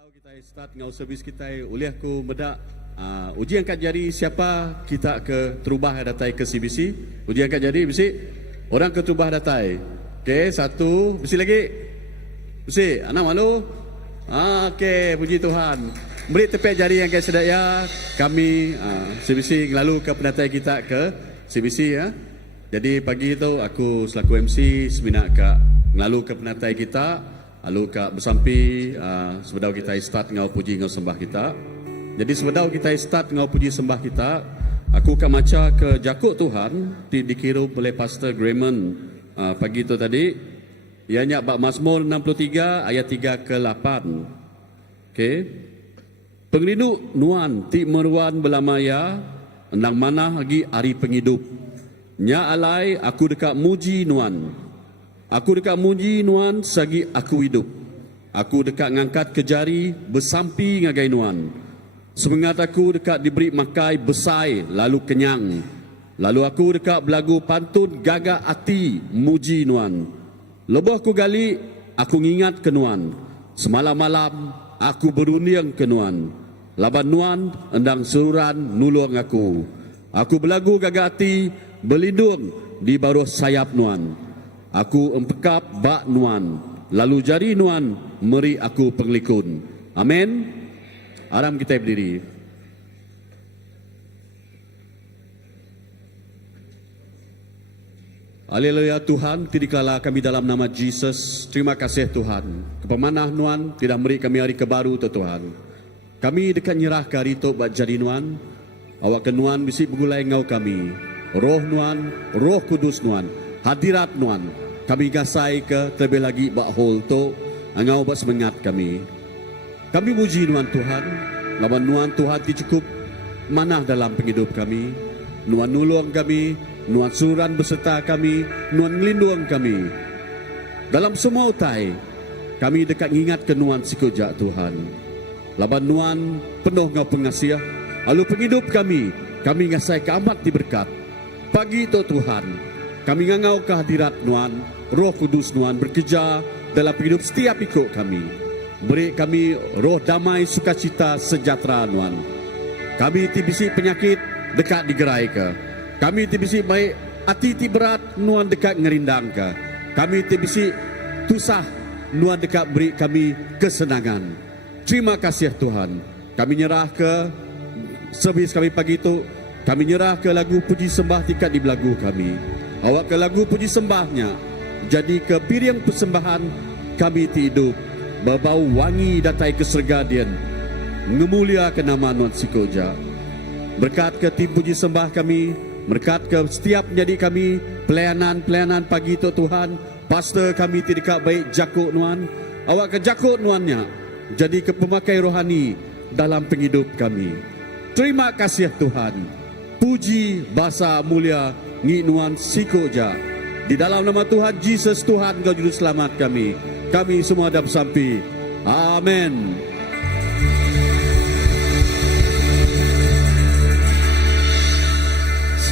Sebelum kita start ngau servis kita oleh aku medak uji angkat jari siapa kita ke terubah datai ke CBC. Uji angkat jari bisi orang ke terubah datai. Okey, satu bisi lagi. Bisi, anak malu. Okey, puji Tuhan. Beri tepuk jari yang sedaya kami CBC ngelalu ke pendatai kita ke CBC ya. Jadi pagi itu aku selaku MC seminak ke ngelalu ke pendatai kita. Lalu kak bersampi sebedau kita start ngau puji ngau sembah kita. Jadi sebedau kita start ngau puji sembah kita, aku akan maca ke Jakuk Tuhan dikira oleh Pastor Grayman pagi itu tadi. Ianya bab Mazmur 63 ayat 3 ke 8. Okey. Pengrindu nuan ti meruan belamaya endang mana lagi hari penghidup. Nya alai aku dekat muji nuan. Aku dekat muji nuan sagi aku hidup. Aku dekat ngangkat ke jari bersampi ngagai nuan. Semangat aku dekat diberi makai besai lalu kenyang. Lalu aku dekat belagu pantun gagak hati muji nuan. Lebuh aku gali aku ngingat ke nuan. Semalam-malam aku berunding ke nuan. Laban nuan endang seruran nulung aku. Aku belagu gagak hati berlindung di bawah sayap nuan. Aku empekap bak nuan, lalu jari nuan meri aku penglikun. Amin. Aram kita berdiri. Haleluya Tuhan, tidikala kami dalam nama Jesus. Terima kasih Tuhan. Kepemanah nuan tidak meri kami hari kebaru Tuhan. Kami dekat nyerah ke hari itu bak jari nuan. Awak ke nuan bisi begulai ngau kami. Roh nuan, Roh Kudus nuan. Hadirat nuan, kami gasai ke terlebih lagi bak hol tu, angau bak semangat kami. Kami muji nuan Tuhan, lawan nuan Tuhan ti cukup manah dalam penghidup kami. Nuan nulung kami, nuan sururan beserta kami, nuan ngelindung kami. Dalam semua utai, kami dekat ingat ke nuan sikujak Tuhan. Lawan nuan penuh ngau pengasih, lalu penghidup kami ngasai ke amat diberkat. Pagi itu Tuhan, kami ngangau kehadirat nuan, Roh Kudus nuan bekerja dalam hidup setiap ikut kami. Beri kami roh damai, sukacita, sejahtera nuan. Kami tibisi penyakit dekat digerai ke. Kami tibisi baik hati ti berat nuan dekat ngerindang ke. Kami tibisi tusah nuan dekat beri kami kesenangan. Terima kasih Tuhan. Kami nyerah ke servis kami pagi itu. Kami nyerah ke lagu puji sembah tikat di belagu kami. Awak ke lagu puji sembahnya, jadi ke piring persembahan kami hidup, berbau wangi datai ke sergadian, ngemulia ke nama Nuan Sikoja. Berkat ke tim puji sembah kami, berkat ke setiap menjadi kami, pelayanan pagi itu Tuhan, pastor kami tidak baik Jakuk Nuan, awak ke Jakuk Nuannya, jadi ke pemakai rohani dalam penghidup kami. Terima kasih Tuhan, puji bahasa mulia Ngi Nuan Sikoja. Di dalam nama Tuhan Jesus Tuhan Kau Juru Selamat kami. Kami semua dah bersampi. Amin.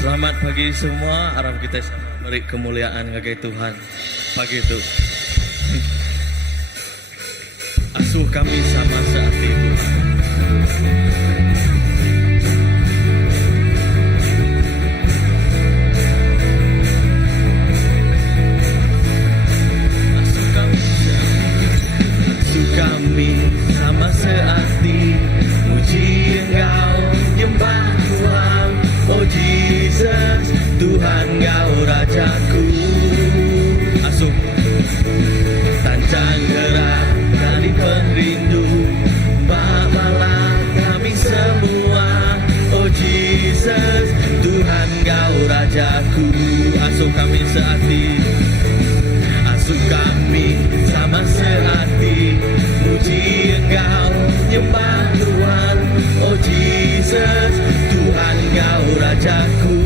Selamat pagi semua. Harap kita beri kemuliaan ngagai Tuhan pagi itu. Asuh kami sama seperti Tuhan. Kami sama searti muji Engkau nyembah Tuhan. Oh Jesus, Tuhan Engkau Rajaku. Asuh tancang gerak dari perindu bawalah kami semua. Oh Jesus, Tuhan Engkau Rajaku. Asuh kami searti, asuh kami sama sehati muji Engkau nyembah Tuhan. Oh Jesus, Tuhan Engkau Rajaku.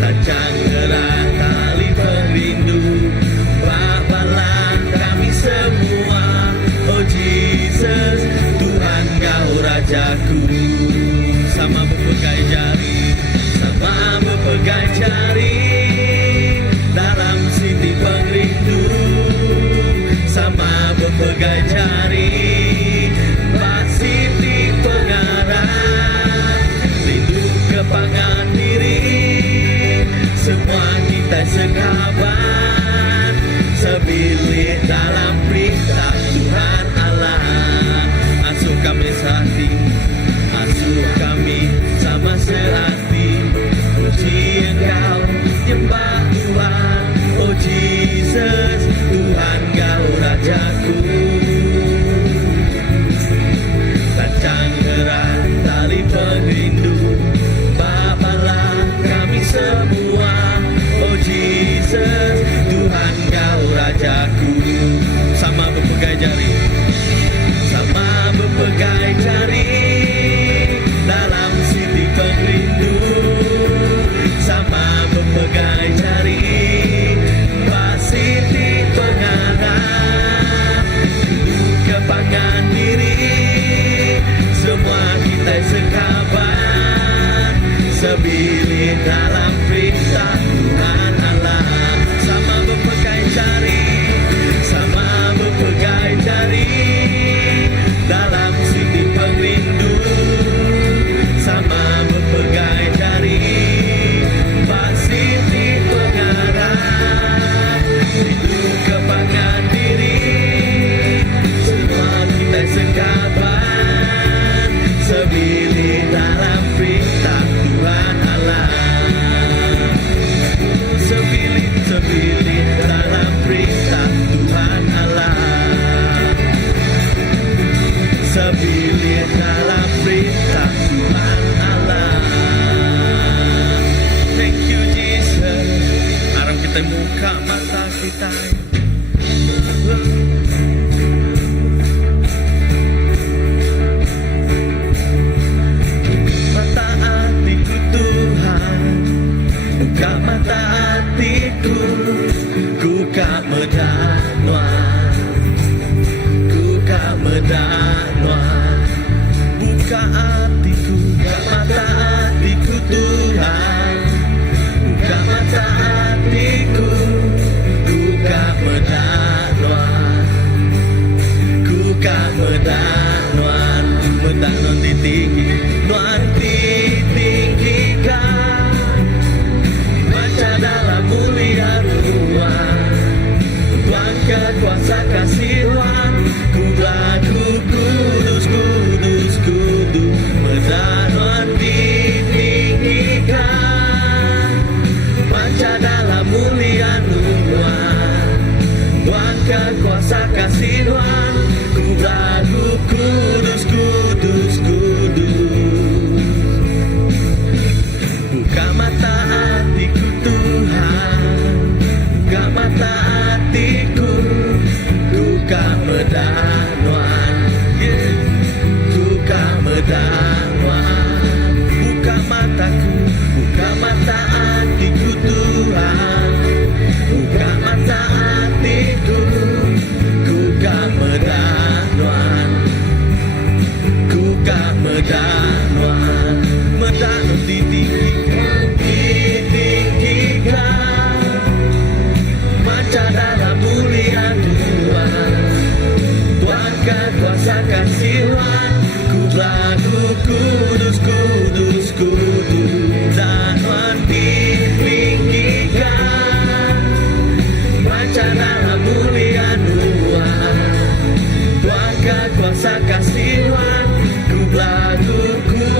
Tancang gerak tali perindu bawalah kami semua. Oh Jesus, Tuhan Engkau Rajaku. Sama berpegai jari, sama berpegai jari dalam siti pengrindu, sama berpegai berpegang jari, masih di pengarah, lindung kepangan diri, semua kita sekawan, sebilik dalam perintah Tuhan Allah. Asuh kami sehati, asuh kami sama sehati, puji Engkau, nyembah Tuhan, oh Jesus, Tuhan Kau Rajaku. Tancang erat tali perindu, bawalah kami semua, oh Jesus, Tuhan Kau Rajaku. Sama berpegang jari, sama berpegang jari, dalam siti perindu, sama berpegang jari, masih di pengarah, lindung kepangan diri, semua kita sekawan, sebilik dalam perintah Tuhan Allah. Sama berpegang jari, sama berpegang jari, dalam siti perindu, sama berpegang jari, masih di pengarah, lindung kepangan diri, semua kita sekawan, sebilik dalam perintah Tuhan Allah. Sebilik dalam perintah Tuhan Allah, sebilik dalam perintah Tuhan Allah. Thank you Jesus. Harap kita buka mata kita, mata hatiku Tuhan, buka mata hatiku, buka medanuan, buka medanuan, buka hatiku, buka mata hatiku Tuhan, buka mata hatiku, buka medanuan, buka medanuan, medanuan tinggi, nuan tinggikan, baca dalam mulia Tuhan, Tuhan kekuasa kasih Tuhan, ku lagu kudus kudus kudus, medanuan ditinggikan, baca dalam mulia Tuhan, Tuhan kekuasa kasih Tuhan, ku lagu kudus kudus kudus. Buka mata hatiku Tuhan, buka mata hatiku, buka medanuan, buka medanuan, buka mataku, buka mata hatiku Tuhan, buka mata hatiku, buka medanuan, buka medanuan, medanuan ditinggikan, baca dalam mulia Tuhan, Tuhan kekuasa kasih Tuhan, ku lagu kudus kudus kudus, danuan ditinggikan, baca dalam mulia Tuhan, Tuhan kekuasa kasih Tuhan, ku lagu kudus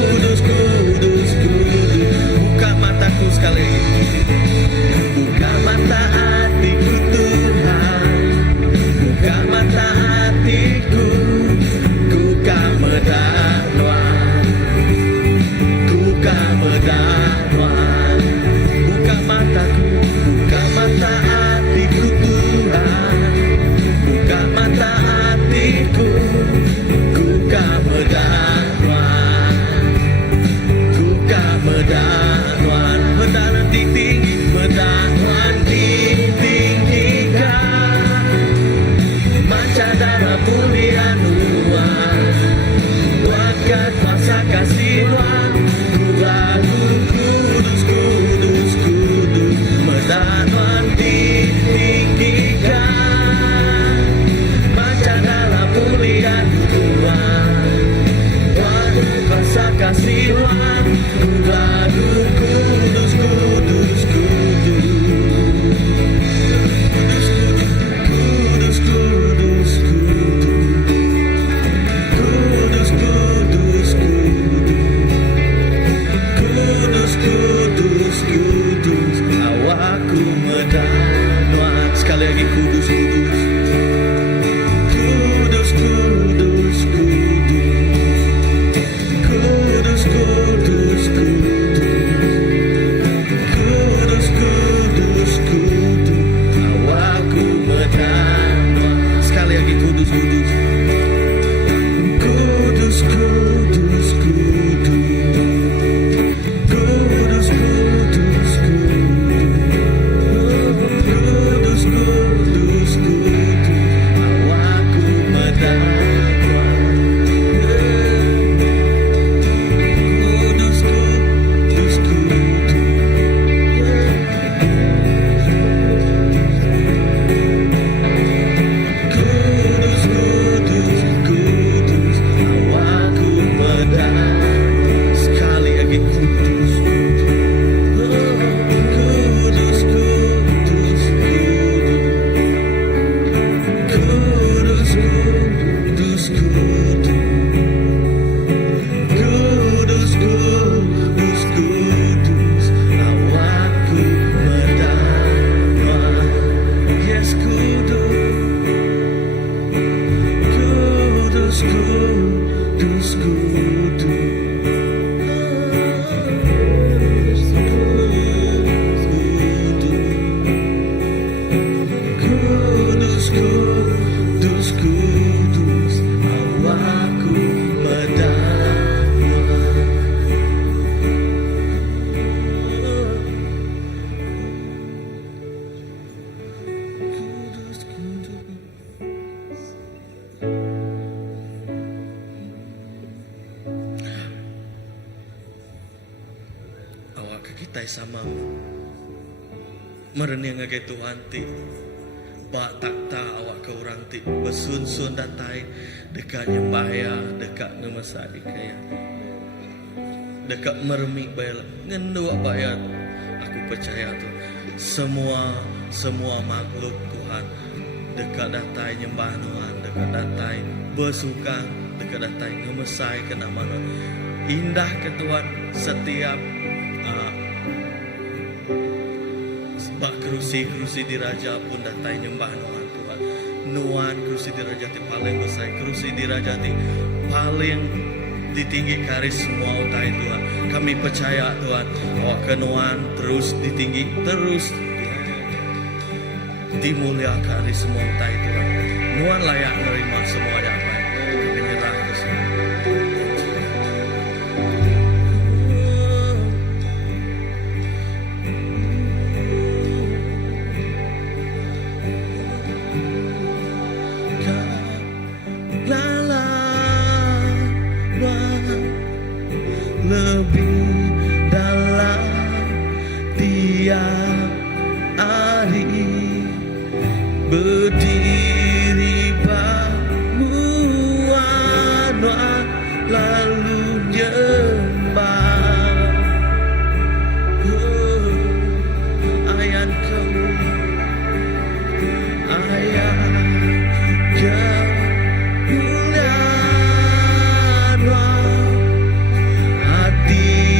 kita sama merenang ngagai Tuhan ti bak takta awak ke orang ti besun-sun datai dekat nyembaya dekat ngemasari kaya dekat meremik bayar ngendua bayar. Aku percaya tuh semua makhluk Tuhan dekat datai nyembah Tuhan, dekat datai bersukang, dekat datai ngemesai ke nama Tuhan. Indah ke Tuhan setiap bak kerusi diraja pun datai nyembah Tuhan Tuhan. Nuan kerusi diraja ti paling besar, kerusi diraja ti paling ditinggi karis semua utai Tuhan. Kami percaya Tuhan bahwa kenuan terus ditinggi, terus dimuliakan di semua utai Tuhan. Nuan layak menerima semuanya apa yang kami nyerah ke semua. Lebih dalam tiap hari berdiri pamuan lalu nyembah ayat kemuliaan hati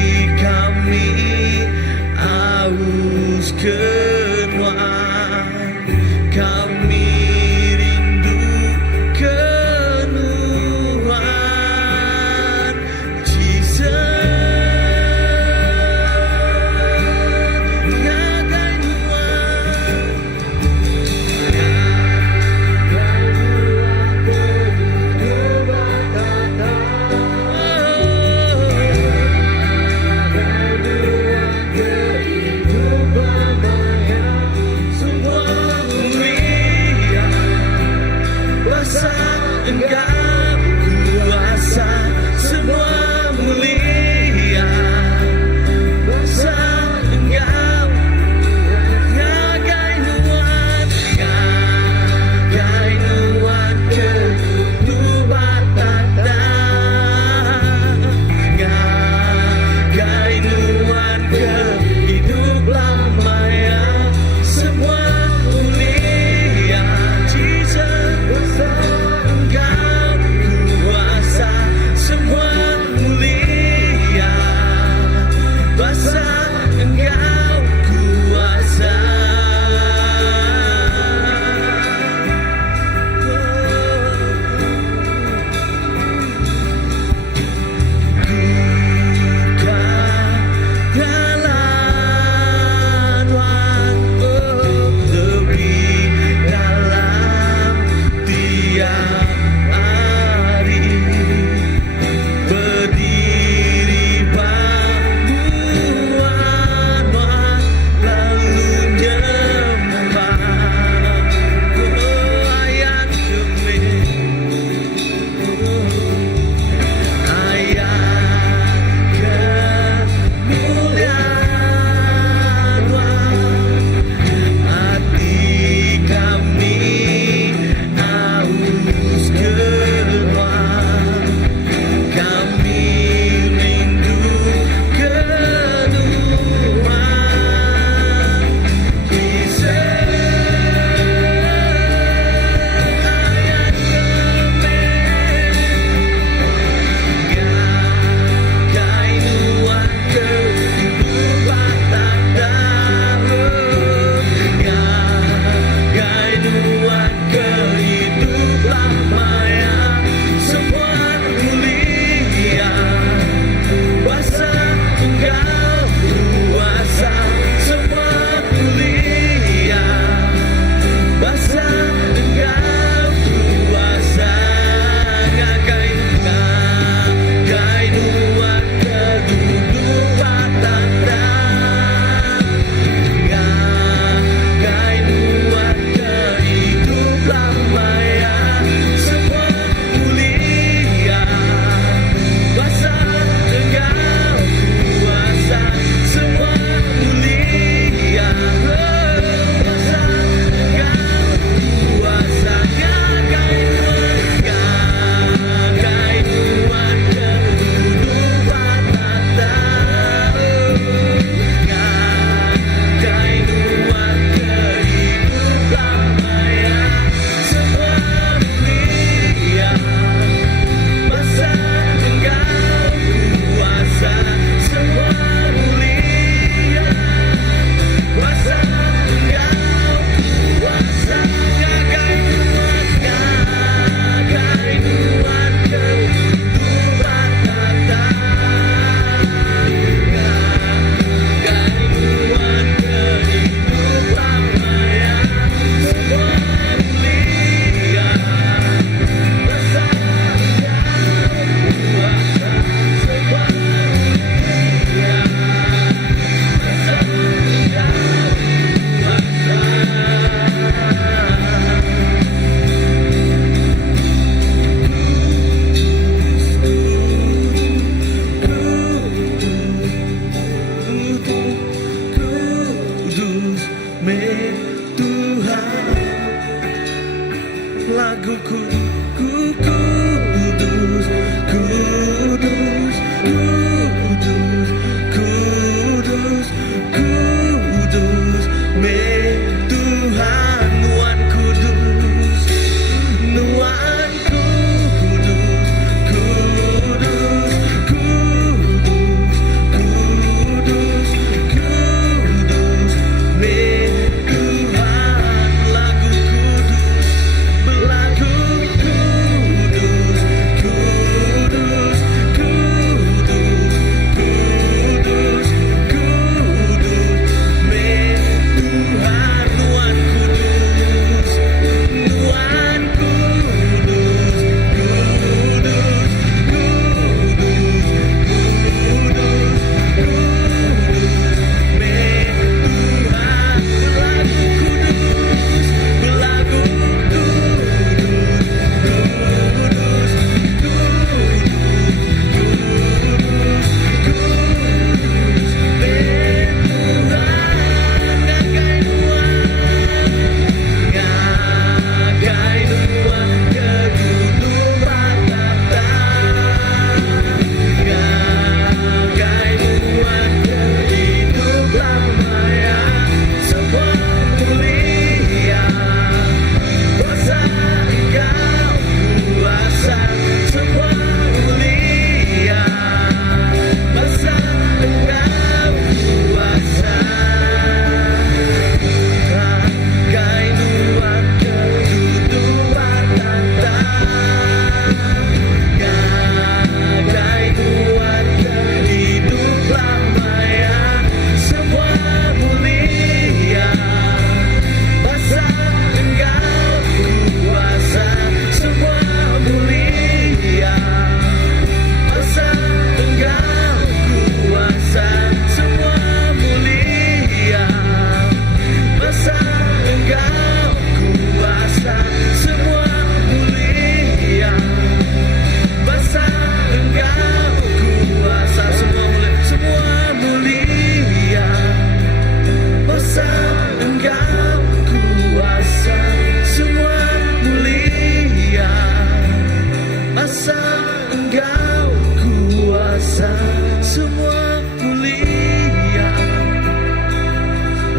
kuasa, semua mulia.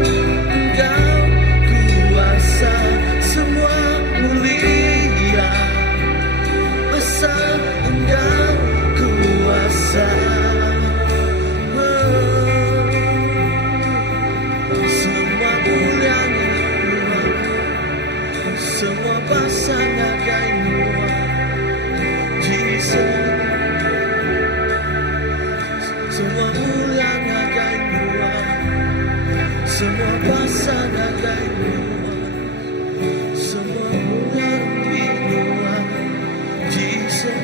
Engkau kuasa, semua mulia. Asal Engkau kuasa. Semua mulia Tuhan, semua pasang agaimu, Jesus. Semua mulia agaimu, semua pasang agaimu, semua mulia Tuhan, Jesus.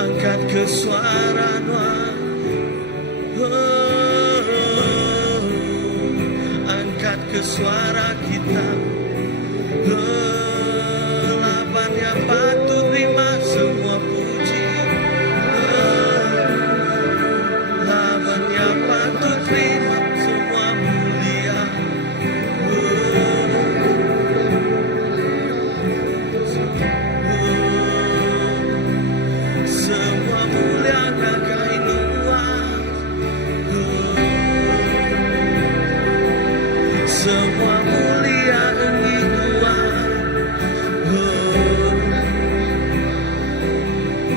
Angkat ke suara Tuhan, angkat ke suara kita. Laban yang patut terima semua puji, laban yang patut terima semua mulia. Semua mulia nagai Tuhan, semua mulia Engkau Tuhan,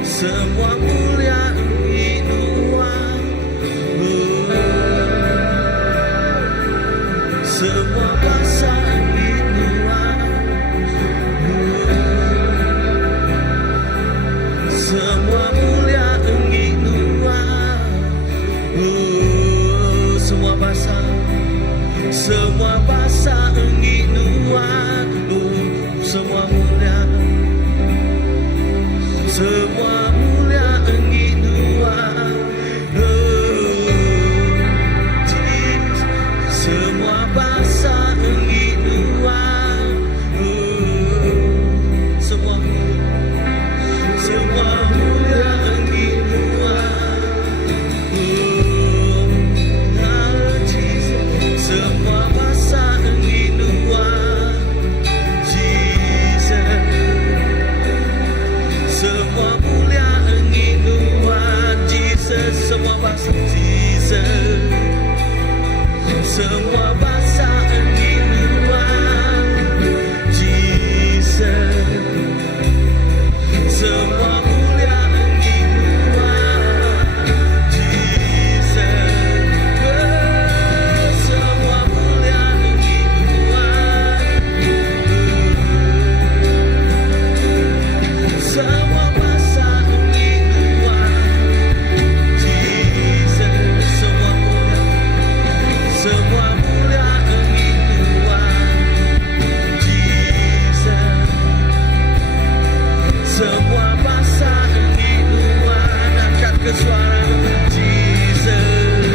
semua mulia Engkau Tuhan, semua kuasa Engkau Tuhan, semua mulia Engkau Tuhan, semua bahasa, semua bahasa Engkau Tuhan, semua mulia, semua mulia Engkau Tuhan, semua bahasa Engkau Tuhan, semua mulia Engkau Tuhan, semua bahasa Engkau Tuhan, Jesus. Semua mulia Engkau Tuhan, Jesus. Semua bahasa, Jesus. Semua bahasa Engkau Tuhan, Jesus. Semua mulia Engkau Tuhan, Jesus. Semua mulia Engkau Tuhan, semua bahasa Engkau Tuhan, Jesus. Semua mulia Engkau Tuhan, Jesus. Semua bahasa Engkau Tuhan, angkat ke suara Jesus.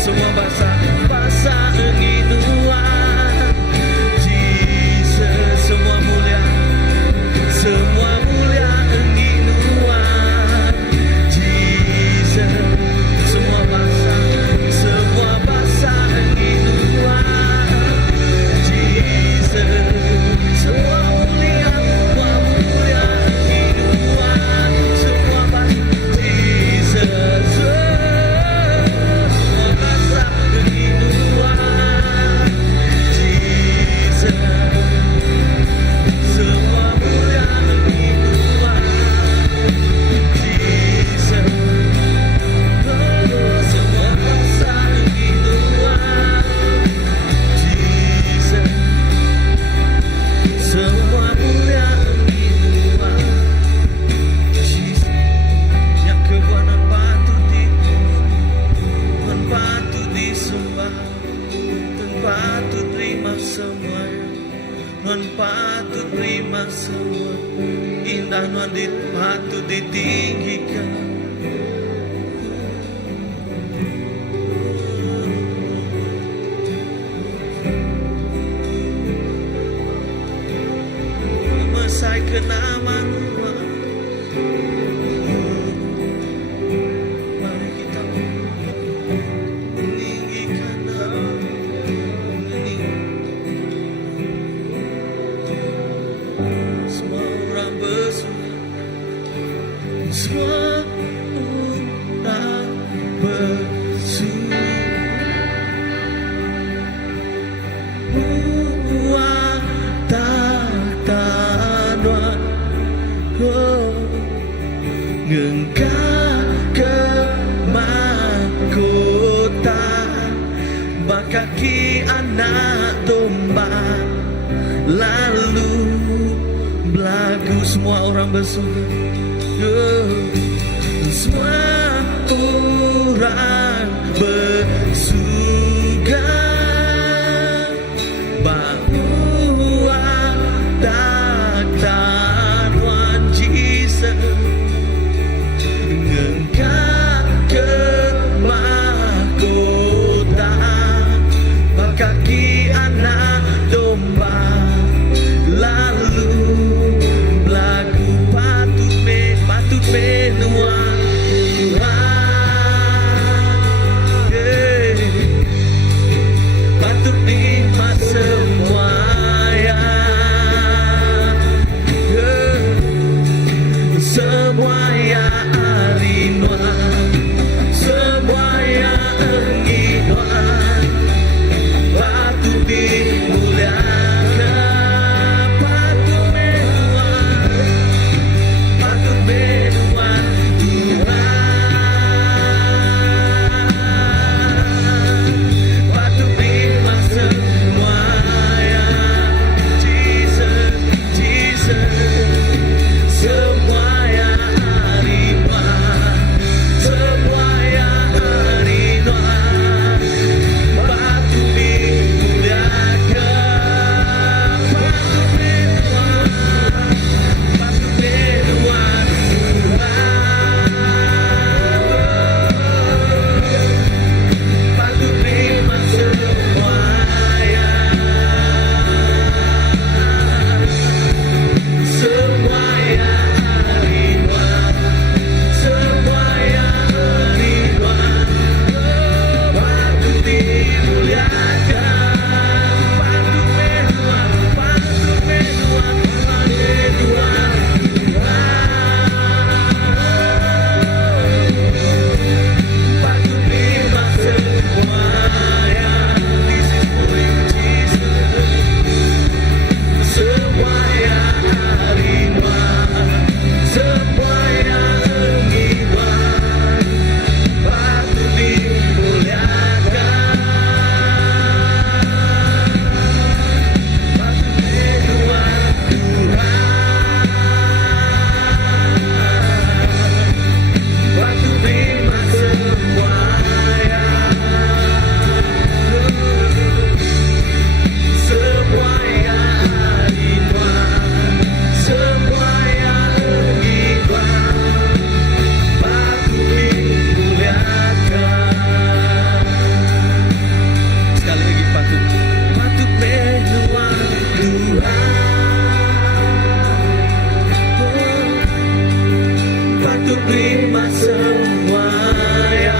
Semua bahasa Engkau Tuhan, Jesus. Semua mulia Engkau Tuhan, Jesus. Semua bahasa Engkau Tuhan, Jesus. Semua mulia Engkau Tuhan, semua bahasa, Jesus. Semua bahasa Engkau Tuhan, Jesus. Semua mulia Engkau Tuhan, Jesus. Semua bahasa Engkau Tuhan, Jesus. Semua mulia Engkau Tuhan, Jesus. Yang kebenaran patut Tuhan patut disembah, Tuhan patut terima semuanya, Tuhan patut terima semua. Indah Tuhan patut ditinggikan. kaki anak domba, lalu belagu. Semua orang bersuka, semua orang bersuka bahwa datang Tuhan Yesus ngangkat ke mahkota kaki anak domba, lalu belagu patut menua Tuhan, patut nikmat semua ya, semua ya arinuan, semua ya enginuan, patut dimuliakan, patut menua Tuhan, patut nikmat semua ya, Jesus, Jesus, semua ya arinuan, semua ya arinuan, patut dimuliakan, patut menua Tuhan, patut nikmat semua ya, semua ya arinuan, semua ya arinuan, patut dimuliakan, patut menua patut nikmat semua ya. This is for you, Jesus. Semua ya arinuan, semua ya enginuan, patut dimuliakan, patut menua Tuhan, patut nikmat semua ya, semua ya arinuan, semua ya enginuan, patut dimuliakan. Sekali lagi patut menua Tuhan, patut nikmat semua ya,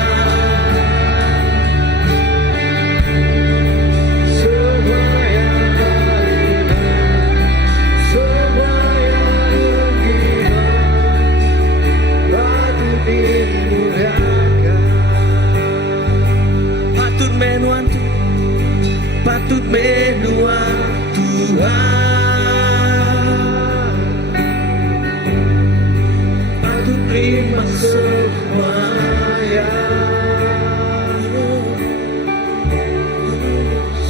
semua ya arinuan, semua ya enginuan, patut dimuliakan, patut menua patut menua Tuhan, patut terima semua ya,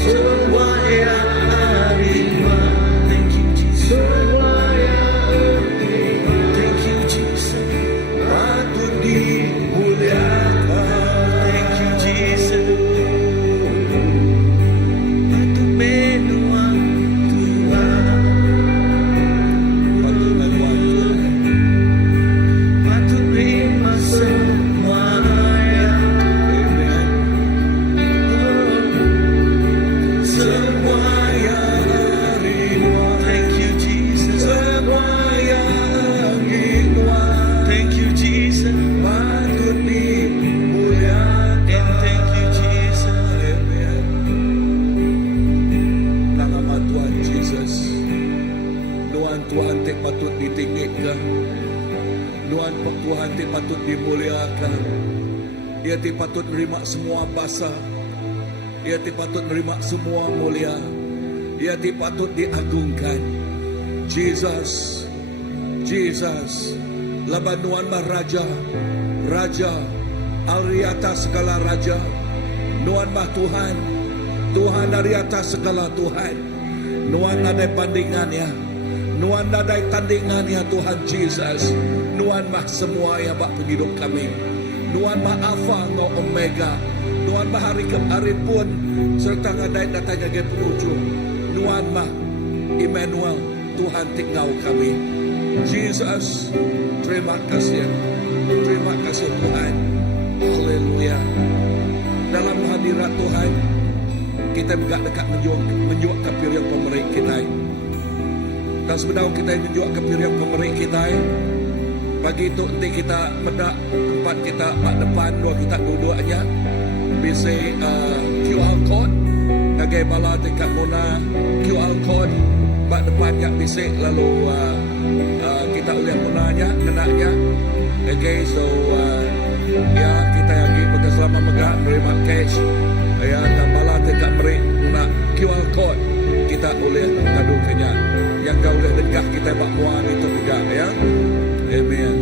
semua ya arinuan. Thank you Jesus, semua ya arinuan. Thank you Jesus, patut dimuliakan. Thank you Jesus, patut menua Tuhan, patut menua Tuhan, patut terima semua ya, semua ya arinuan. Thank you Jesus, semua ya arinuan. Thank you Jesus, patut dimuliakan. Thank you Jesus, Nama Tuhan Yesus, Nuan Tuhan te patut ditinggikan, Nuan Tuhan te patut dimuliakan. Dia te patut menerima semua basa, Dia te patut menerima semua mulia, Dia te patut diagungkan. Jesus, Jesus, laban Nuan mah Raja, Raja, Alriata segala raja, Nuan mah Tuhan, Tuhan dari atas segala Tuhan. Nuan ada bandingannya, Nuan ada tandingannya Tuhan Yesus. Nuan mah semua yang bak penghidup kami. Nuan mah Alfa no Omega. Nuan mah hari ke hari pun serta ngadai datanya ke penujung. Nuan mah Immanuel, Tuhan tinggal kami. Jesus, terima kasih. Terima kasih Tuhan. Haleluya. Dalam hadirat Tuhan, kita enggak dekat menjuak ke piriang pemerintah kita. Dan sebenarnya kita menjuak ke piriang pemerintah kita. Pagi itu nanti kita medak tempat kita mak depan dua kita dua-duanya. Bisa QR code. Kagai bala dekat muna QR code. Mak depannya bisa lalu kita lihat munanya, kenanya. Okay, so ya kita lagi selama megah menerima cash. Ya, tambahlah dekat mereka nak QR code kita boleh ngadukannya. Yang kau boleh dekat kita bak muan itu juga ya. Amen.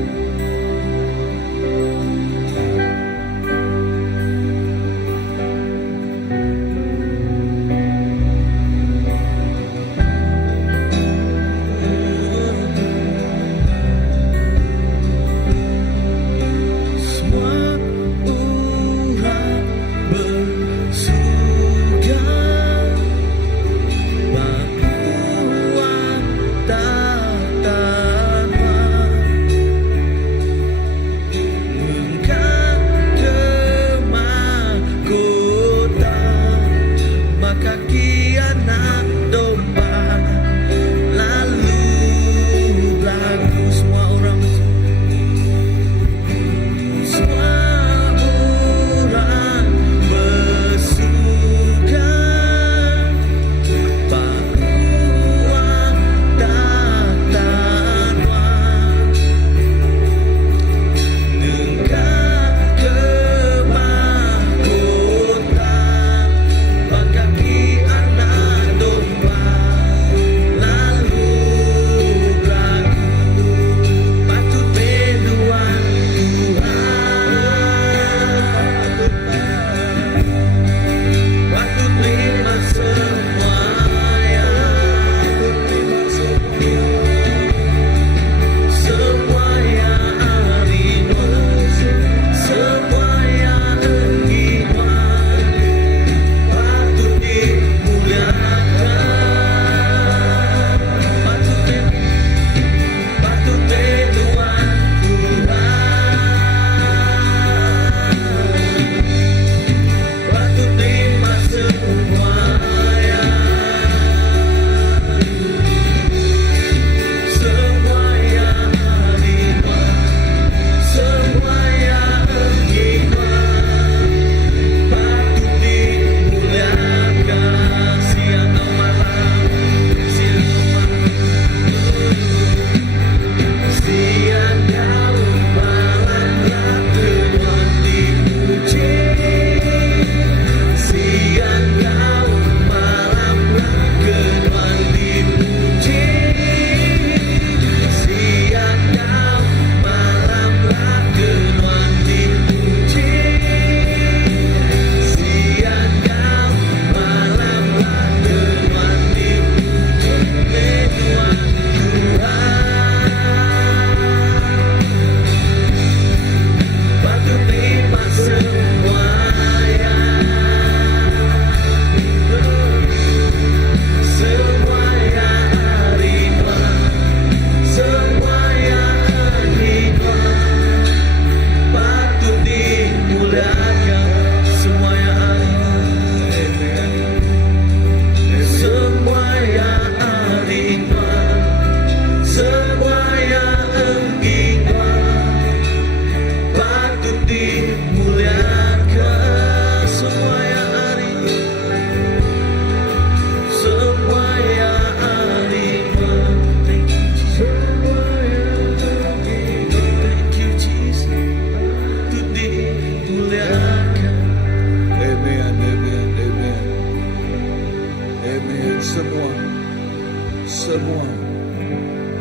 Semua.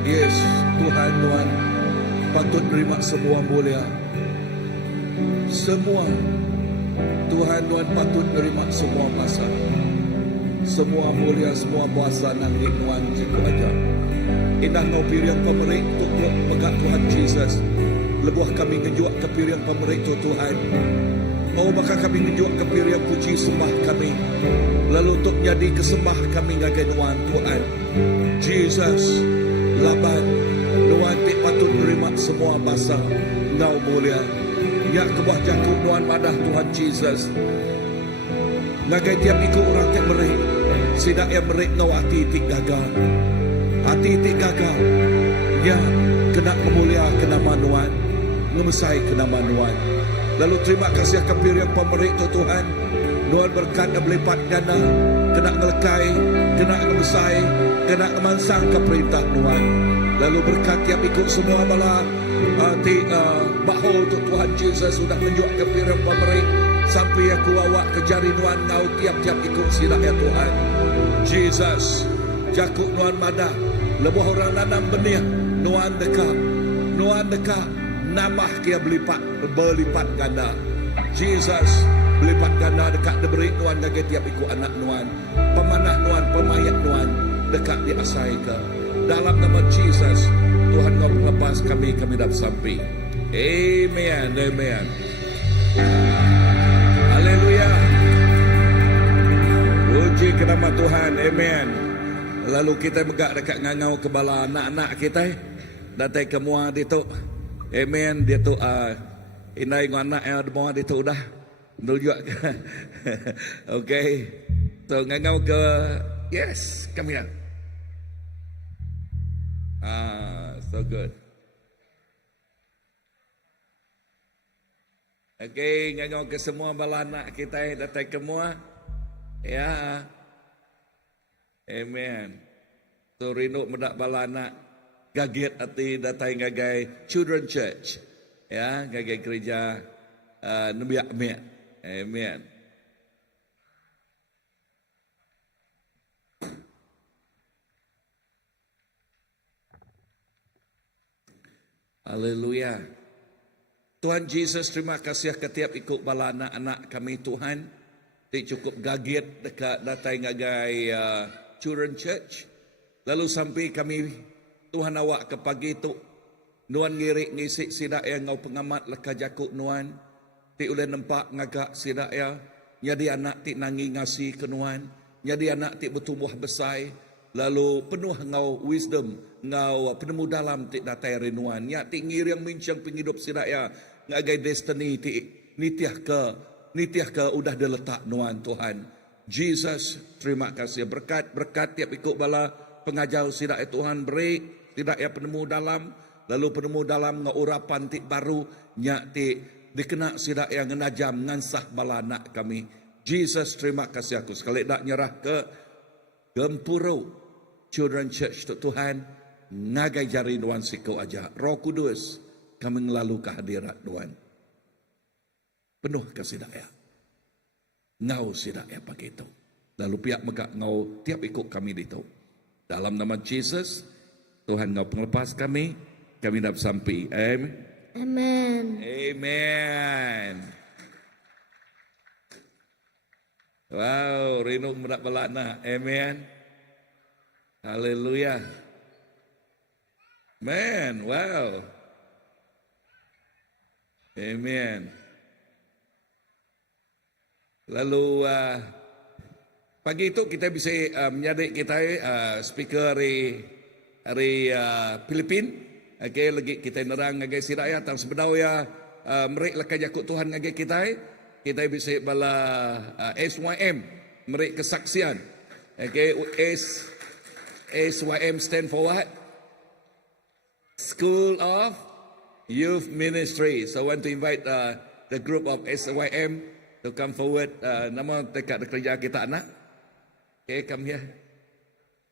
Yes, Tuhan patut terima semua mulia. Semua Tuhan, Tuhan patut terima semua masa, semua mulia, semua puasa nangik Tuhan siku aja. Indah no piriang pemerik untuk megak Tuhan Jesus. Lebuh kami ngejuak ke piriang pemerik Tuhan. Mau maka kami ngejuak ke piriang puji sembah kami. Lalu untuk jadi kesembah kami ngagai Tuhan Jesus. Laban Tuhan patut terima semua masa Ngau mulia. Ya kebah jakub Tuhan madah Tuhan Jesus. Ngagai tiap ikut orang yang merik. Sidak yang merik ngau hati tik gagal. Hati tik gagal. Ya kena kemulia kena manuan. Ngemesai kena manuan. Lalu terima kasih kepir yang pemerik Tuhan. Tuhan berkat dan melipat ganda. Kena ngelekai. Kena ngemesai. Kena ngemansang ke perintah Tuhan. Lalu berkat yang ikut semua malah. Bahawa untuk Tuhan Jesus sudah menunjuk kepir yang pemerik. Sampai aku awak ke jari Tuhan ngau tiap-tiap ikut sidak ya Tuhan Jesus. Jakuk Tuhan madah. Lebuh orang nanam benih. Tuhan dekat. Tuhan dekat. Nambah kia berlipat ganda. Jesus berlipat ganda dekat diberi Tuhan ngagai tiap ikut anak Tuhan. Pemanah Tuhan, pemayat Tuhan dekat diasai ke. Dalam nama Jesus Tuhan ngau lepas kami dah sampai. Amen. Amen. Haleluya. Puji ke nama Tuhan. Amen. Lalu kita megak dekat ngangau kebala anak-anak kita. Datai kemua dituk. Amen. Dia tu inai dengan anak yang ada bawah dia tu dah. Betul juga. Okay. So ngangau ke. Yes. Come here. So good. Okay. Ngangau ke semua bala anak kita. Datai kemua. Ya. Amen. So rindu medak bala anak. Gaget hati datai ngagai Children Church. Ya, ngagai gereja Nubiak Met. Amen. Haleluya. Tuhan Jesus, terima kasih ketiap ikut bala anak-anak kami Tuhan. Tidak cukup gaget dekat datai ngagai Children Church. Lalu sampai kami Tuhan awak ke pagi tu Nuan ngirik ngisik sidak yang ngau pengamat leka jakuk Nuan. Ti uleh nampak ngagak sidak ya. Jadi anak ti nangi ngasi ke Nuan. Jadi anak ti bertumbuh besar. Lalu penuh ngau wisdom. Ngau penemu dalam ti datai rinuan. Ya ti ngir yang mincang penghidup sidak ya. Ngagai destiny ti nitiah ke udah diletak Nuan Tuhan. Jesus, terima kasih. Berkat tiap ikut bala pengajar sidak ya Tuhan beri. Tidak ya penemu dalam. Lalu penemu dalam ngaurapan tik baru. Nyak tik dikena sidak yang ngenajam. Ngansah bala anak kami. Jesus terima kasih aku. Sekali tak nyerah ke Gempuru Children Church tu Tuhan. Ngagai jari Tuhan sikau aja. Roh Kudus kami ngelalu kehadirat Tuhan. Penuh ke sidak ya. Ngau sidak ya pagi itu. Lalu pihak megak ngau tiap ikut kami itu. Dalam nama Jesus. Tuhan ngau penglepas kami dah sampai. Amen. Amen. Amen. Wow, rindu medak balana. Amen. Haleluya. Man, wow. Amen. Lalu pagi itu kita bisa menyadik kita speaker hari Filipin. Okay, lagi kita nerang ngagai siraya tang sebedau ya merik lekai jakut Tuhan ngagai kita. Kita bisa bala SYM merik kesaksian. Okay, SYM stand for what? School of Youth Ministry. So I want to invite the group of SYM to come forward. Nama dekat kerja kita anak. Okay, come here.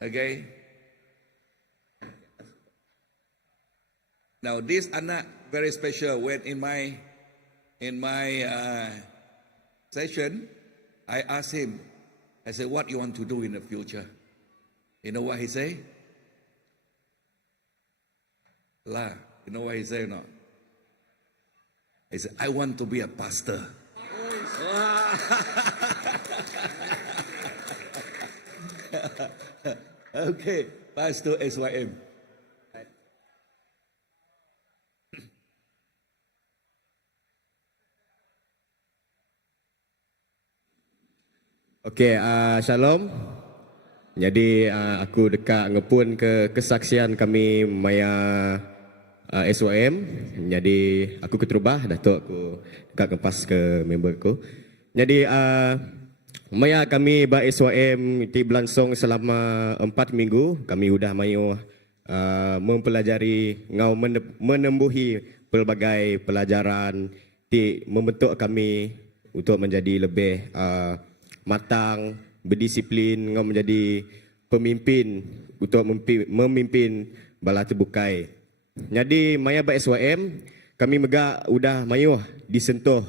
Okay. Now this anak very special. When in my session, I asked him. I said, "What you want to do in the future?" You know what he say? La, you know what he say or not? He said, "I want to be a pastor." Okey, Pastor SYM. Okey, Shalom. Jadi aku dekat ngepun ke kesaksian kami Maya SOM. Jadi aku keterubah Datuk aku dekat ngepas ke member aku. Jadi Maya kami ba SOM ti berlangsung selama 4 minggu. Kami udah mayu mempelajari ngau menembuhi pelbagai pelajaran ti membentuk kami untuk menjadi lebih matang, berdisiplin, ngau menjadi pemimpin untuk memimpin bala terbukai. Jadi Maya ba SYM, kami mega udah mayuh disentuh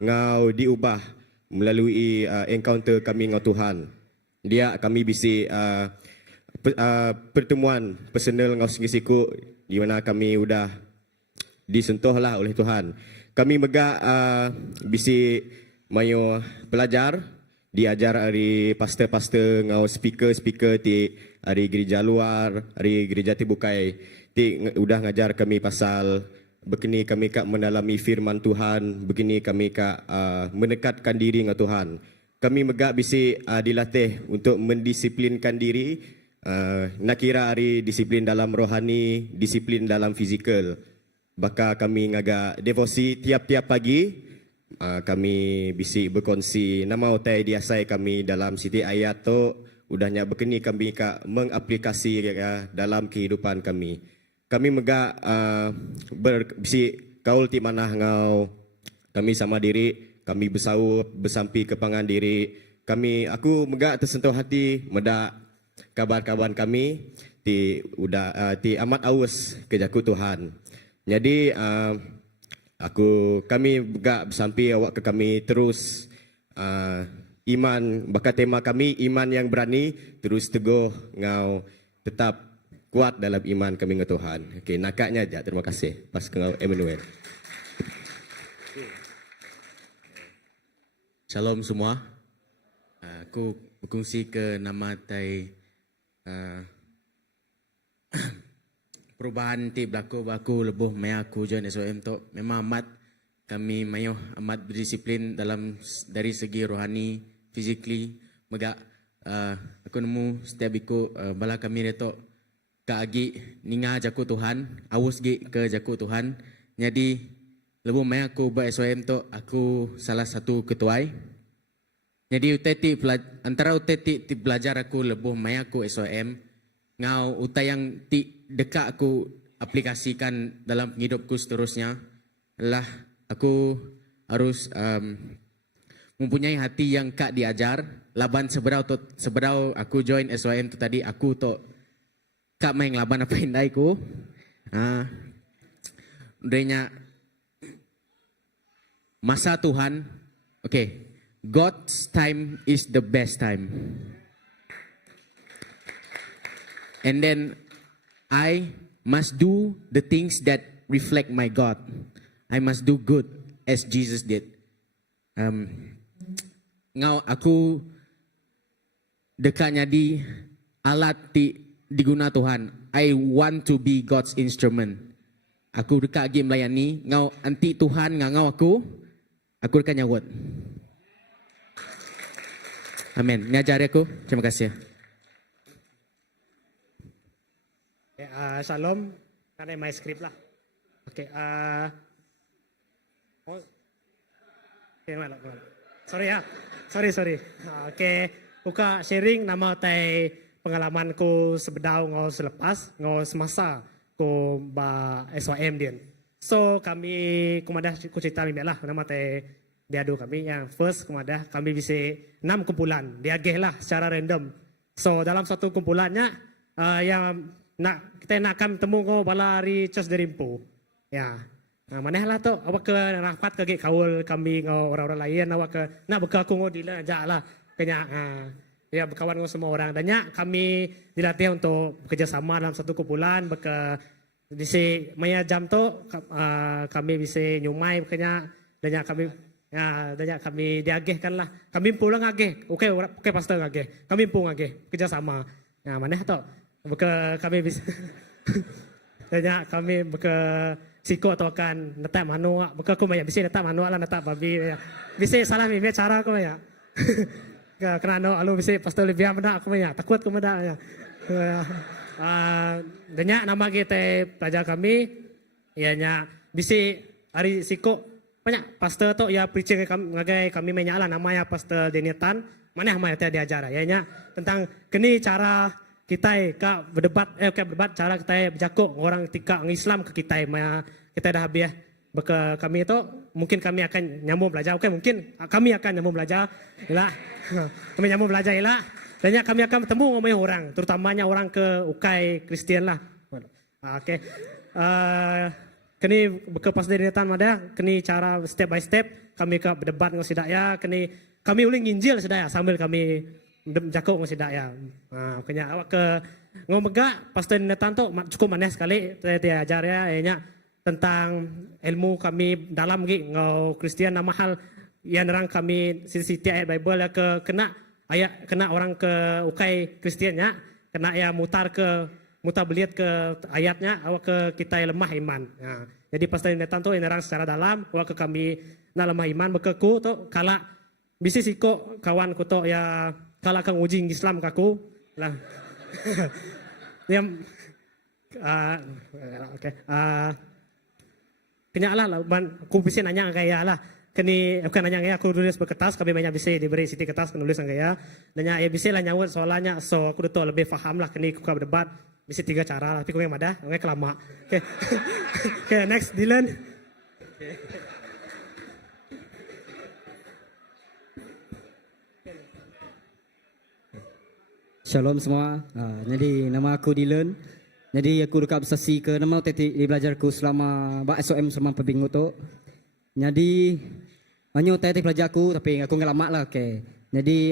ngau diubah melalui encounter kami ngau Tuhan. Dia kami bisi pertemuan personal ngau singsiku di mana kami udah disentuh lah oleh Tuhan. Kami mega bisi mayuh pelajar diajar hari pastor-pastor ngau speaker-speaker ti hari gereja luar, hari gereja Tibukai ti udah ngajar kami pasal begini kami kak mendalami firman Tuhan, begini kami kak mendekatkan diri ngau Tuhan. Kami megak bisi dilatih untuk mendisiplinkan diri, nak kira hari disiplin dalam rohani, disiplin dalam fizikal. Baka kami ngaga devosi tiap-tiap pagi. Kami bisi berkongsi nama utai diasai kami dalam siti ayat tu udahnya begini kami kak mengaplikasi dalam kehidupan kami. Kami mega bisi kaul ti manah ngau kami sama diri, kami bersau bersampi kepangan diri. Aku mega tersentuh hati meda kabar-kabar kami ti ti amat aus kejaku Tuhan. Jadi kami gak bersampi awak ke kami terus iman, bakal tema kami iman yang berani, terus teguh ngau tetap kuat dalam iman kami ngau Tuhan. Okey, nakaknya aja. Terima kasih. Pas ke ngau Emmanuel. Shalom semua. Aku berkongsi ke nama tai perubahan ti berlaku baku lebuh maya aku join SOM tu memang amat kami mayuh amat berdisiplin dalam dari segi rohani, physically mega aku nemu setiap biku bala kami reto ka agi ninga jaku Tuhan, awus gi ke jaku Tuhan. Jadi lebuh maya aku ba SOM tu aku salah satu ketuai. Jadi antara uteti ti belajar aku lebuh maya aku SOM ngau utai yang ti dekat aku aplikasikan dalam hidupku seterusnya adalah aku harus mempunyai hati yang kak diajar laban seberau aku join SYM tu tadi aku tu kak main laban apa indai ku udahnya masa Tuhan okay, God's time is the best time. And then I must do the things that reflect my God. I must do good as Jesus did. Ngau aku dekatnya di alat diguna Tuhan. I want to be God's instrument. Aku dekat lagi melayani. Ngau anti Tuhan ngau aku dekat nyawat. Amin. Ngajari aku. Terima kasih. Shalom, ada my script lah. Okay, sorry ya, sorry. Okay, buka sharing nama tai pengalamanku sebedau ngau selepas ngau semasa ku ba SYM dia. So kami kumadah ku cerita ni lah nama tai diadu kami yang first kumadah kami bisa 6 kumpulan dia lah secara random. So dalam satu kumpulannya yang kita nak kami temu kau bala hari Church Derimpo. Ya. Maneh lah tu awak ke rapat ke kaul kami ngau orang-orang lain awak ke nak beka aku ngau dila aja lah. Kenya ya berkawan dengan semua orang. Dan kami dilatih untuk bekerjasama dalam satu kumpulan beka di si maya jam tu kami bisa nyumai kenya dan kami Ya, banyak kami diagihkan lah. Kami pulang agih. Oke, pastor agih. Kami pun agih. Kerjasama. Ya, mana tak? Buka kami bisa. Banyak kami buka siko atau akan netak manuak. Buka aku banyak bisa netak manuak lah, netak babi. Bisa salah bibi cara aku banyak. Kerana alu bisa pastor lebih amat aku banyak. Takut aku banyak. Banyak nama kita pelajar kami. Ianya bisa hari siko banyak pastor tu ya preaching kami menyala namanya pastor Denitan mana yang dia diajar ya tentang kini cara kita berdebat cara kita berjakuk orang tika Islam ke kita kita dah habis beka kami itu mungkin kami akan nyambung belajar mungkin kami akan nyambung belajar ialah kami nyambung belajar ialah dan kami akan bertemu dengan orang terutamanya orang ke ukai Kristian lah okey kini bekas dari datang ada kini cara step by step kami ke berdebat dengan sidaya kami uling injil sidaya sambil kami jakuk dengan sidaya kenya awak ke ngomega pas dari datang tu cukup manis sekali saya ajar ya tentang ilmu kami dalam ngau Kristian nama hal yang nerang kami sisi ayat Bible ya kena orang ke ukai Kristian ya kena ya mutar beliat ke ayatnya awak ke kita yang lemah iman. Ya. Jadi pas tadi netan tu nerang secara dalam awak ke kami na lemah iman bekeku tu kala bisi siko kawan ku tu ya kala kang uji Islam kaku lah. Yang okey. Kenya lah aku bisa nanya kayak lah. Kini bukan nanya aku tulis berkertas kami banyak bisa diberi siti kertas penulis gaya. Dan ya bisa lah nyawut soalnya so aku tu lebih faham lah kini aku berdebat. Bisa 3 cara lah, tapi kau yang ada, kau yang kelama. Okay, next Dylan. Shalom semua. Jadi nama aku Dylan. Jadi aku dekat bersasi ke nama tadi belajarku selama SOM selama perbingung tu. Jadi hanya tadi belajar aku tapi aku nggak lama lah. Okay. Jadi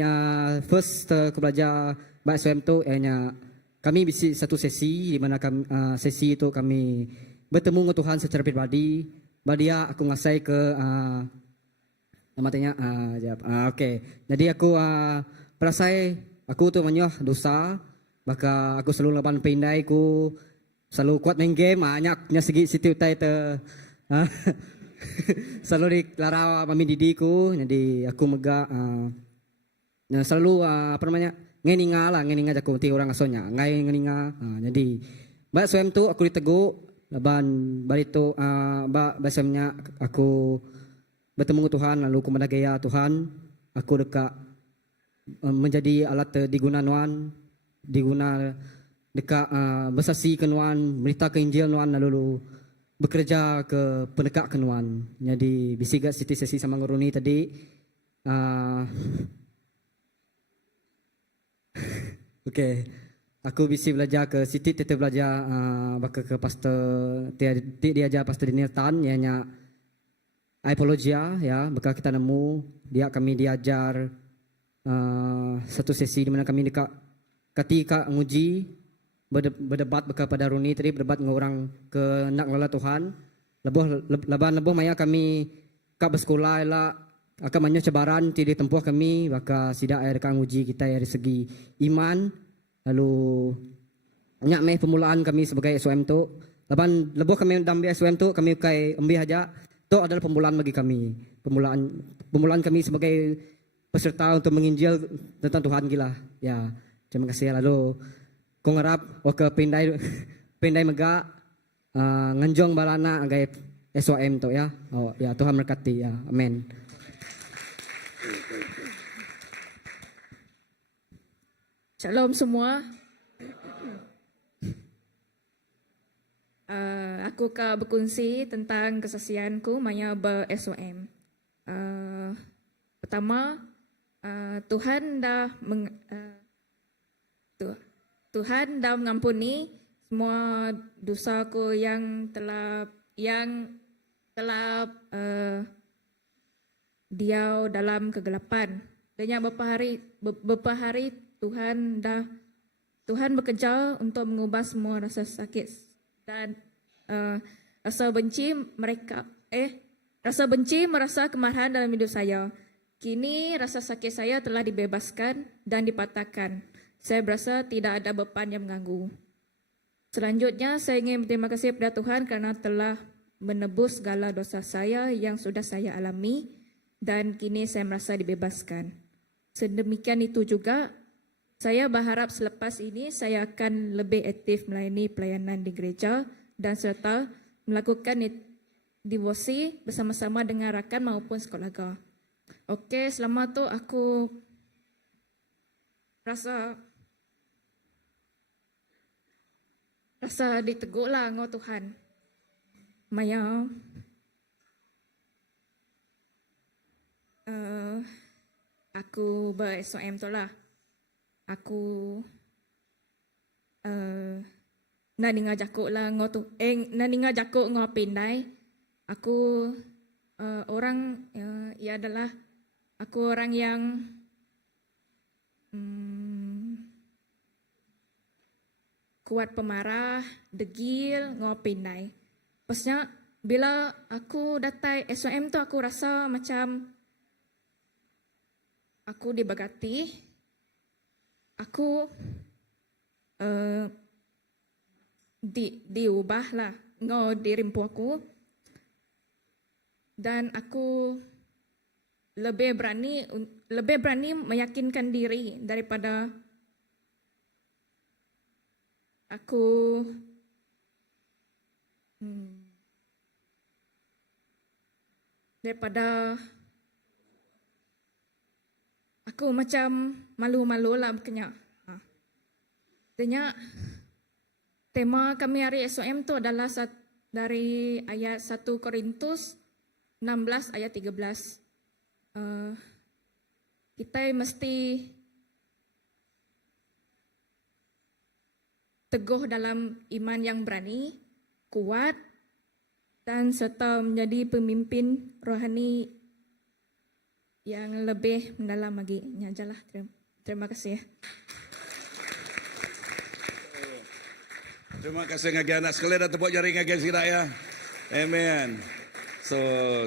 first aku belajar SOM tu hanya kami bisa satu sesi di mana sesi itu kami bertemu dengan Tuhan secara pribadi. Badia aku ngasai ke namanya okey. Jadi aku perasai aku tu menyuah dosa, maka aku selalu laban pindai ku selalu kuat main game banyaknya segi situ tai selalu dilarang mami didiku. Jadi aku mega selalu apa namanya ngeninga jaku ti orang asonya ngeninga jadi ba SOM tu aku diteguk laban barito ba SOM-nya aku bertemu dengan Tuhan lalu aku mendagaya Tuhan aku dekat menjadi alat diguna dekat bersasi ke nuan berita ke Injil nuan lalu bekerja ke pendekat ke nuan. Jadi bisigat sesi sama nguruni tadi okey, aku bisa belajar ke Siti tetap belajar bakal ke pastor dia ajar pastor Dinirtan ianya apologia ya bakal kita nemu kami diajar satu sesi di mana kami dekat ketika nguji berdebat bakal pada Runi tadi berdebat dengan orang ke nak lala Tuhan lebih maya kami kak bersekolah lah akan banyak cabaran tidak tempuh kami maka sidak air dekat uji kita dari segi iman lalu banyak meh permulaan kami sebagai SOM tu lebih kami dambi SOM tu kami kai ambil aja tu adalah permulaan bagi kami permulaan kami sebagai peserta untuk menginjil tentang Tuhan gila ya terima kasih lalu kau ngarap ke pindai mega nganjong balana agai SOM tu ya ya Tuhan berkati ya amin. Shalom semua. Aku akan berkongsi tentang kesaksianku maya ber-SOM. Pertama, Tuhan dah mengampuni semua dosaku yang telah diau dalam kegelapan. Dan yang beberapa hari Tuhan bekerja untuk mengubah semua rasa sakit dan rasa benci mereka Rasa benci merasa kemarahan dalam hidup saya. Kini rasa sakit saya telah dibebaskan dan dipatahkan. Saya berasa tidak ada beban yang mengganggu. Selanjutnya, saya ingin berterima kasih kepada Tuhan kerana telah menebus segala dosa saya yang sudah saya alami dan kini saya merasa dibebaskan. Sedemikian itu juga, saya berharap selepas ini saya akan lebih aktif melayani pelayanan di gereja dan serta melakukan devosi bersama-sama dengan rakan maupun sekeluarga. Okey, selama tu aku rasa ditegur lah dengan Tuhan. Maya aku ber-SOM tu lah. Aku nak dengar jakuk lah nak dengar jakuk dengan pindai. Aku orang ia adalah aku orang yang kuat pemarah, degil, ngopindai. Pasnya bila aku datang SOM tu aku rasa macam aku diberkati. Aku diubah lah dirimpu aku. Dan aku lebih berani meyakinkan diri daripada aku aku macam malu-malu lah kena. Artinya tema kami hari SOM tu adalah dari ayat 1 Korintus 16 ayat 13. Kita mesti teguh dalam iman yang berani, kuat dan serta menjadi pemimpin rohani yang lebih mendalam lagi. Ini ajalah. Terima kasih. Terima kasih ngagi anak sekalian dan tepuk jari ngagi sira ya. Amen. So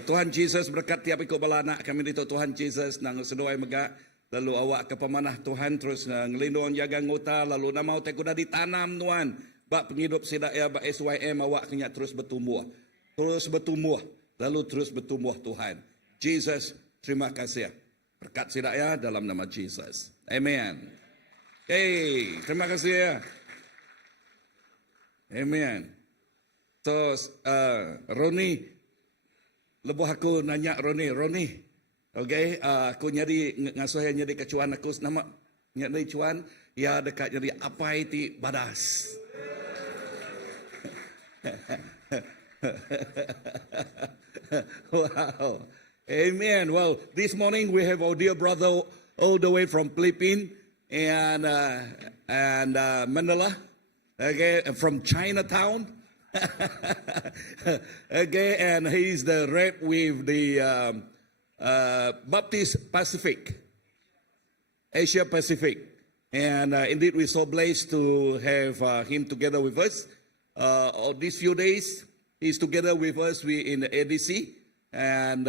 Tuhan Yesus berkat tiap ikut bala anak kami itu Tuhan Yesus nang sedoai megak lalu awak ke pemanah Tuhan terus ngelindung jaga ngota lalu nama utek kuda ditanam Tuhan bak penghidup sidak ya bak SYM awak kena terus bertumbuh lalu terus bertumbuh Tuhan. Jesus terima kasih berkat sidak ya dalam nama Jesus. Amen. Hey, terima kasih ya. Amen. So Roni lebuh aku nanya Roni, okay, aku nyari ngasuh yang nyari kecuan aku nama nyari cuan ya dekat nyari apa itu badas. Wow, amen. Well, this morning we have our dear brother all the way from Philippines and Manila, okay, from Chinatown. Okay, and he's the rep with the Baptist Pacific, Asia Pacific. And indeed, we're so blessed to have him together with us. These few days, he's together with us in the ADC. And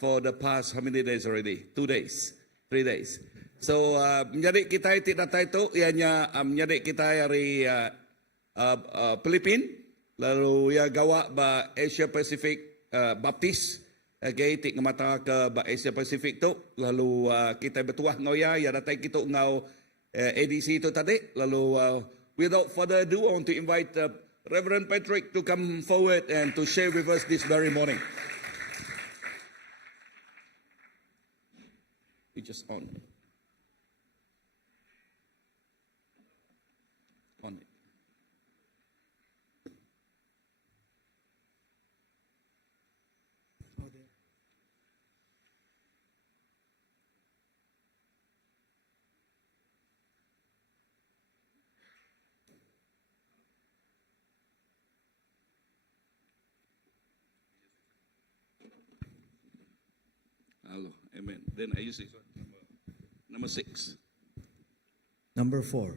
for the past, how many days already? 2 days, 3 days. So, menjadi kita tidak tahu itu, ianya menjadi kita dari Philippines. Lalu ya gawa ba Asia Pacific Baptist okay, tik mata ke ba Asia Pacific tu lalu kita bertuah ngoya ya datang kita ngau ADC itu tadi lalu without further ado I want to invite Reverend Patrick to come forward and to share with us this very morning. We just on it. Hello, amen. Then I use it. Number 6. Number 4.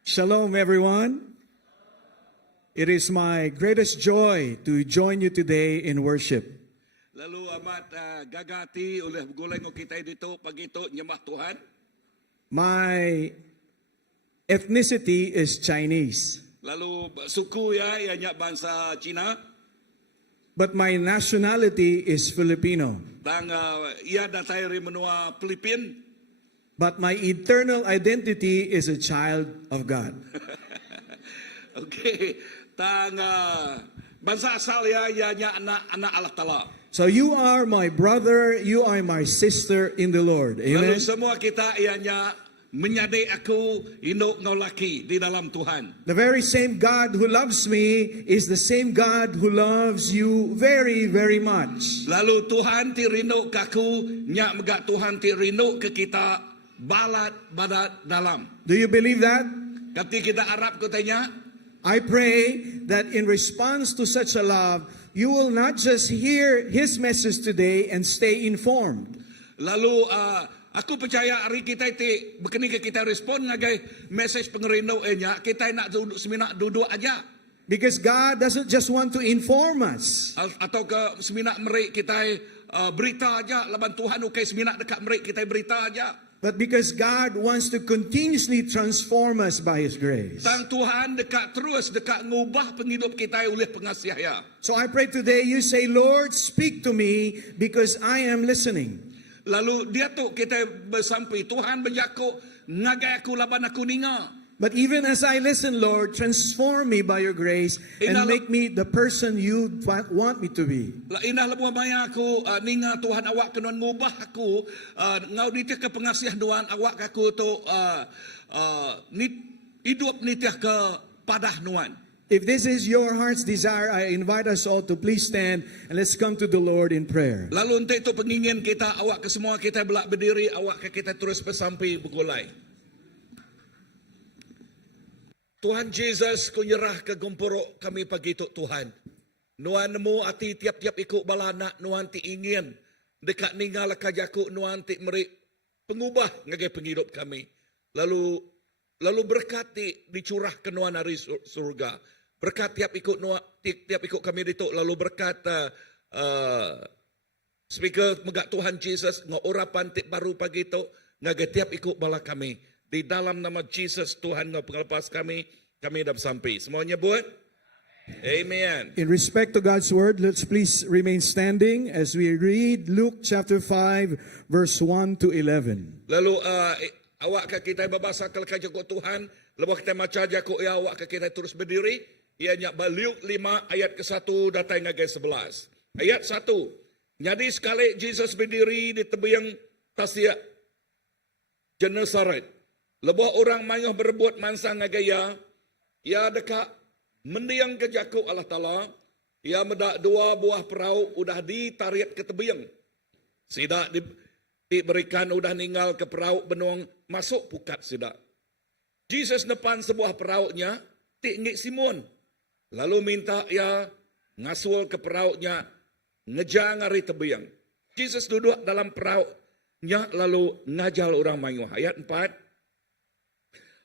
Shalom, everyone. It is my greatest joy to join you today in worship. Lalu amat gagati oleh gulay ngo kita dito pagito nyembah Tuhan. My ethnicity is Chinese, Lalu suku ya ianya bangsa Cina but my nationality is Filipino. dan ia datay ri menua Filipin. But my eternal identity is a child of God. Okay, tang bangsa asal ya ianya anak Allah Taala. So you are my brother, you are my sister in the Lord. Lalu Amen. semua kita ianya menyadai aku induk ngau laki di dalam Tuhan. The very same God who loves me is the same God who loves you very, very much. Lalu Tuhan ti rindu kaku, nyak megak Tuhan ti rindu ke kita balat badat dalam. Do you believe that? Kati kita Arab katanya, I pray that in response to such a love, you will not just hear his message today and stay informed. lalu aku percaya hari kita ti begini ke kita respon ngagai message pengerindu nya, kita nak duduk seminak duduk aja. Because God doesn't just want to inform us. Atau ke seminak merik kita berita aja, laban Tuhan ukai seminak dekat merik kita berita aja. But because God wants to continuously transform us by his grace. Tang Tuhan dekat terus dekat ngubah penghidup kita oleh pengasih ya. So I pray today you say, Lord, speak to me because I am listening. Lalu dia tu kita bersampai Tuhan berjaku ngagai aku laban aku ninga. But even as I listen, Lord, transform me by your grace and make me the person you want me to be. La indah lebuh maya aku ninga Tuhan awak kenuan ngubah aku ngau nitih ke pengasih Tuhan awak aku tu hidup nitih ke padah nuan. If this is your heart's desire, I invite us all to please stand and let's come to the Lord in prayer. Lalu untuk itu pengingin kita awak ke semua kita belak berdiri awak ke kita terus bersampai bergulai. Tuhan Jesus, ku nyerah ke gumpuruk kami pagi tu Tuhan. Nuan nemu ati tiap-tiap ikut balanak, nuan ti ingin. Dekat ninggal kajaku, nuan ti meri pengubah ngagai penghidup kami. Lalu berkat ti dicurah ke nuan hari surga. Berkat tiap ikut kami dituk. Lalu berkat speaker megak Tuhan Jesus, ngaurapan ti baru pagi tu, ngagai tiap ikut bala kami. Di dalam nama Jesus Tuhan penglepas kami dah sampai. Semuanya buat? Amen. In respect to God's word, let's please remain standing as we read Luke chapter 5, verse 1 to 11. Lalu awak ke kita babasa kelaka jago Tuhan, lepas kita maca jago ya awak ke kita terus berdiri, ianya Luke 5 ayat ke-1 datang ngagai 11. Ayat 1. Jadi sekali Jesus berdiri di tebiang Tasya Genesaret. Lebuh orang mayuh berebut mansang ngagaya, ia dekat mendiang ke jaku Allah Ta'ala, ia medak 2 buah perahu udah ditarik ke tebiang. Sidak diberikan udah ninggal ke perahu benuang masuk pukat sidak. Jesus depan sebuah perahunya, tinggi Simon. Lalu minta ia ngasul ke perahunya, ngejang hari tebiang. Jesus duduk dalam perahunya lalu ngajal orang mayuh. Ayat 4.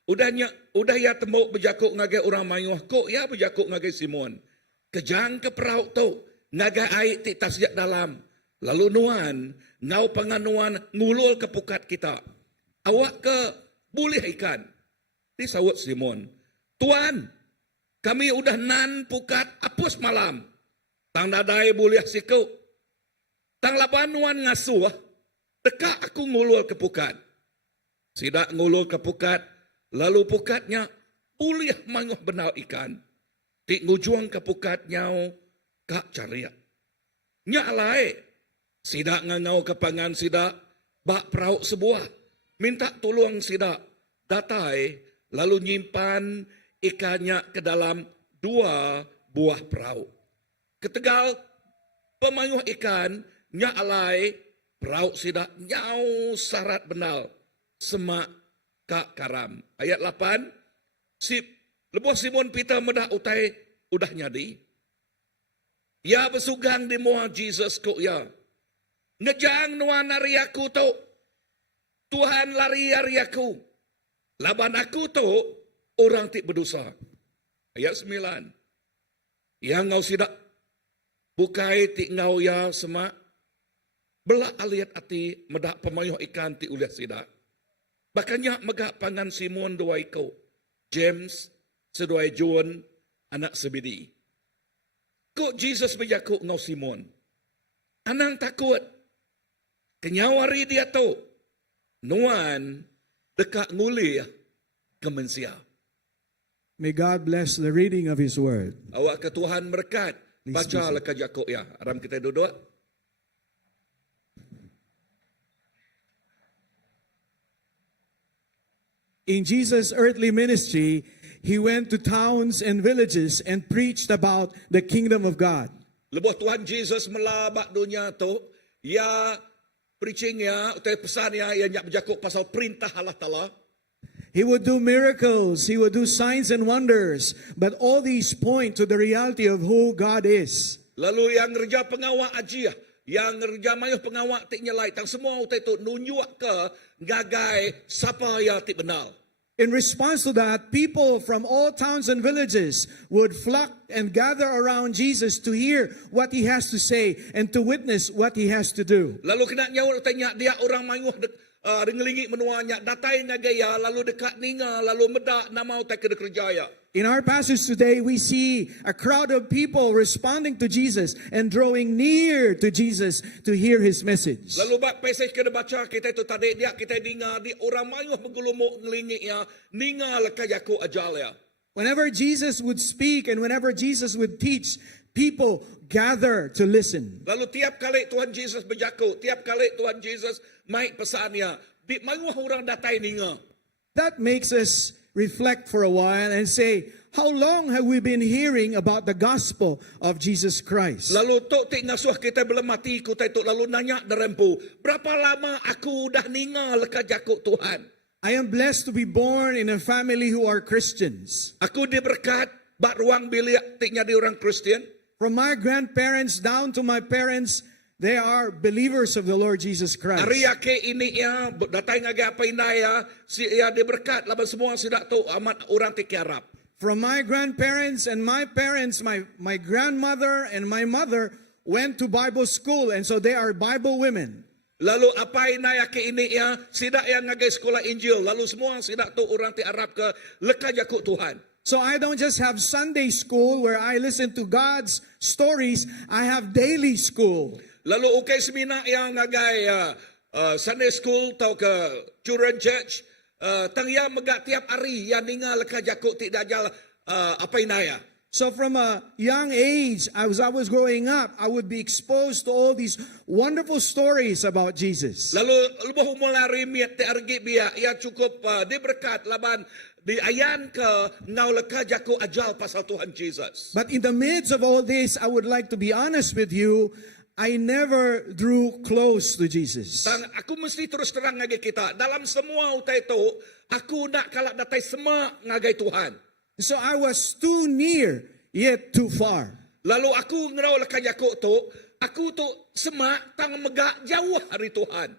Udah ya tembok berjakuk ngagai orang mayuh. Kok ya berjakuk ngagai Simon. Kejang ke perahu tu. Ngagai air ti tasjak dalam. Lalu nuan. Ngau panganuan ngulul ke pukat kita. Awak ke boleh ikan. Disawat Simon. Tuan. Kami udah nan pukat apus malam. Tang dadai boleh siku. Tang laban nuan ngasuh. Dekak aku ngulul ke pukat. Sidak ngulul ke pukat. Lalu pukatnya boleh mayuh benal ikan. Ti ngujuang ke pukatnya kak cariak. Nyak lai. Sidak ngangau ke pangan sidak. Bak perauk sebuah. Minta tolong sidak. Datai. Lalu nyimpan ikannya ke dalam 2 buah perauk. Ketegal pemayuh ikan. Nyak lai. Perauk sidak nyau sarat benal. Semak kak karam. Ayat 8. Lebuh Simon Peter medah utai udah nyadi. Ya bersugang di muah Jesus kok ya. Ngejang nuan lari aku tu. Tuhan lari aku. Laban aku tu orang tik berdosa. Ayat 9. Yang ngau sidak bukai ti ngau ya semak belak aliat ati medak pemayuh ikan ti uliah sidak. Bakanya megak pangan Simon dua iko, James seduai John anak sebidi. Kok Jesus berjakuk ngau Simon? Anang takut. Kenyawari dia tu. Nuan dekat nguli kemensia. May God bless the reading of His Word. Awak ke Tuhan berkat. Please Baca be lekat Yakub ya. Aram kita duduk. In Jesus' earthly ministry, He went to towns and villages and preached about the kingdom of God. Lebuh Tuhan Jesus melabak dunia tu. Ya preaching ya, atau pesan ya, yang nak berjakuk pasal perintah Allah Ta'ala. He would do miracles, He would do signs and wonders, but all these point to the reality of who God is. Lalu yang kerja pengawak ajiah, yang kerja mayuh pengawak tik nyelai, tang semua utai tu nunjuk ke gagai siapa yang tik benar. In response to that, people from all towns and villages would flock and gather around Jesus to hear what He has to say and to witness what He has to do. Lalu kena nyawa tanya dia orang mayuh rengelingi menuanya, datai ngagaya, lalu dekat ninga, lalu medak nama utai kena kerjaya. In our passage today, we see a crowd of people responding to Jesus and drawing near to Jesus to hear His message. Lalu bak passage kena baca kita tu tadi dia kita dengar di orang mayuh menggulumuk ngelingi ya, ninga lekat Yakub ajal ya. Whenever Jesus would speak and whenever Jesus would teach, people gather to listen. Lalu tiap kali Tuhan Yesus berjakuk, tiap kali Tuhan Yesus maik pesannya, di mayuh orang datai ninga. That makes us reflect for a while and say, how long have we been hearing about the gospel of Jesus Christ? Lalu tok tik ngasuh kita belum mati ku tai tok lalu nanya derempu, berapa lama aku dah ninga lekat jakuk Tuhan? I am blessed to be born in a family who are Christians. Aku diberkat bak ruang bilik tiknya di orang Kristen. From my grandparents down to my parents, they are believers of the Lord Jesus Christ. Hari yake ini ya datai ngage apa inaya si ya diberkat laban semua sidak tu amat orang tik Arab. From my grandparents and my parents, my grandmother and my mother went to Bible school, and so they are Bible women. Lalu apa inaya ke ini ya sidak yang ngage sekolah Injil, lalu semua sidak tu orang tik Arab ke lekat jakuk Tuhan. So I don't just have Sunday school where I listen to God's stories, I have daily school. Lalu ukay semina yang ngagay Sunday school tau ke children church tangya megak tiap hari yang ningal ka jakuk ti dajal apa inaya. So from a young age, as I was growing up, I would be exposed to all these wonderful stories about Jesus. Lalu lubuh mulari miat ti argi biya ia cukup diberkat laban di ayan ke ngau leka jakuk ajal pasal Tuhan Jesus. But in the midst of all this, I would like to be honest with you, I never drew close to Jesus. Tang aku mesti terus terang ngagay kita dalam semua utai tu aku nak kalak datai semua ngagay Tuhan. So I was too near, yet too far. Lalu aku ngerau lekan Yakub tu, aku tu semak tang megak jauh hari Tuhan.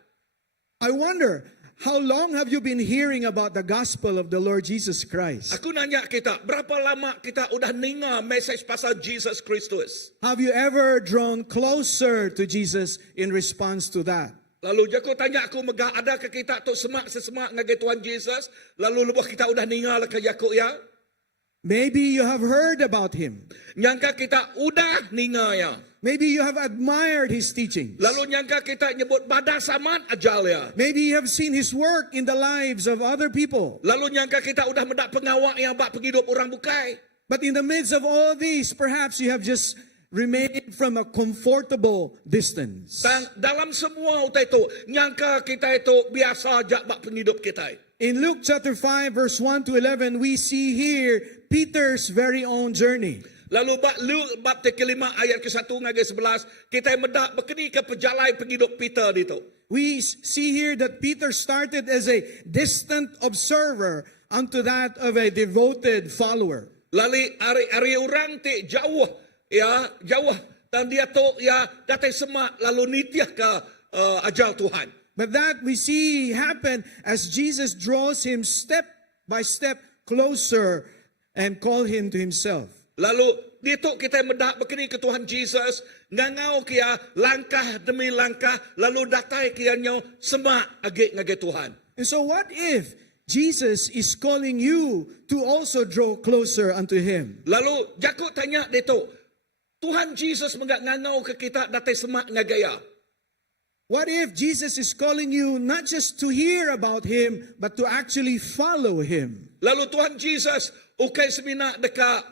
I wonder, how long have you been hearing about the gospel of the Lord Jesus Christ? Aku nanya kita, berapa lama kita udah dengar message pasal Jesus Kristus? Have you ever drawn closer to Jesus in response to that? Lalu Jakub tanya aku, megak ada ke kita tu semak ngagai Tuhan Jesus? Lalu lebuh kita udah dengar lekan Yakub ya? Maybe you have heard about him. Nyangka kita udah dengar ya. Maybe you have admired his teachings. Lalu nyangka kita nyebut badan saman ajal ya. Maybe you have seen his work in the lives of other people. Lalu nyangka kita udah mendak pengawak yang bak penghidup orang bukai. But in the midst of all these, perhaps you have just remained from a comfortable distance. Dalam semua utai itu, nyangka kita itu biasa aja bak penghidup kita. In Luke chapter 5 verse 1 to 11, we see here Peter's very own journey. Lalu Luke bab kelima ayat ke-1 ngagai 11, kita mendak berkeni ke perjalanan penghidup Peter itu. We see here that Peter started as a distant observer unto that of a devoted follower. Lalu ari orang ti jauh dan dia tu ya datang semak lalu nitiah ke ajal Tuhan. But that we see happen as Jesus draws him step by step closer and call him to himself. Lalu dito kita medak begini ke Tuhan Jesus, ngangau kia langkah demi langkah, lalu datai kia nyo semak age ngage Tuhan. And so, what if Jesus is calling you to also draw closer unto Him? Lalu jaku tanya dito, Tuhan Jesus menggak ngangau ke kita datai semak ngagaya. What if Jesus is calling you not just to hear about Him, but to actually follow Him? Lalu Tuhan Jesus ukai semina deka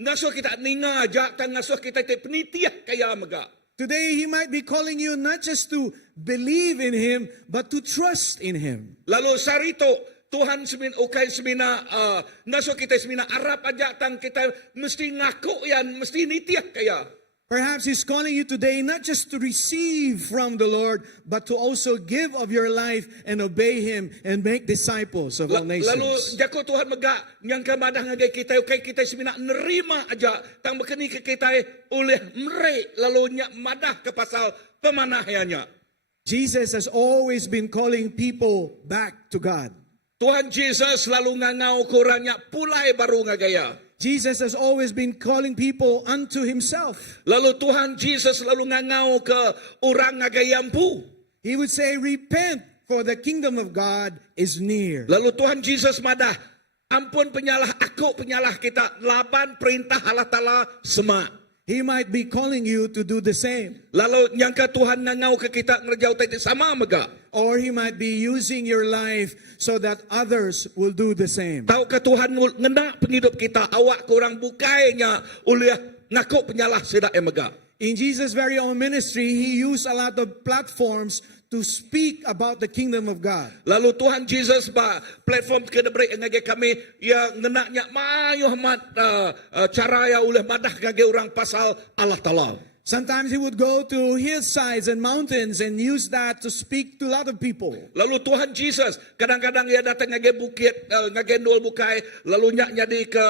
ngasuh kita ninga aja tang ngasuh kita te penitiah kaya maga. Today, He might be calling you not just to believe in Him, but to trust in Him. Lalu sarito Tuhan semin ukai semina ngasuh kita semina arap aja tang kita mesti ngaku yan mesti nitiah kaya. Perhaps He's calling you today not just to receive from the Lord, but to also give of your life and obey Him and make disciples of all Lalu nations. jako Tuhan mega yang kamadah ngagay kita ukay kita semina nerima aja tang bekeni ke kita oleh mere lalu nya madah ke pasal pemanahannya. Jesus has always been calling people back to God. Tuhan Jesus lalu ngangau kurangnya pulai baru ngagaya. Jesus has always been calling people unto Himself. Lalu Tuhan Jesus lalu ngangau ke orang ngagayampu. He would say, repent, for the kingdom of God is near. Lalu Tuhan Jesus madah, ampun penyalah aku penyalah kita laban perintah Allah Ta'ala semak. He might be calling you to do the same. Lalu nyangka Tuhan ngangau ke kita ngerjau tadi sama mega. Or He might be using your life so that others will do the same. Tahu ke Tuhan ngena penghidup kita awak kurang bukainya oleh ngaku penyalah sedak mega. In Jesus' very own ministry, He used a lot of platforms to speak about the kingdom of God. Lalu Tuhan Jesus ba platform kedebrai ngage kami ya ngenaknya mayu mat cara ya oleh madah ngage orang pasal Allah Taala. Sometimes He would go to hillsides and mountains and use that to speak to a lot of people. Lalu Tuhan Jesus kadang-kadang ia datang ngage bukit ngage ndol bukai lalu nyak nyadi ke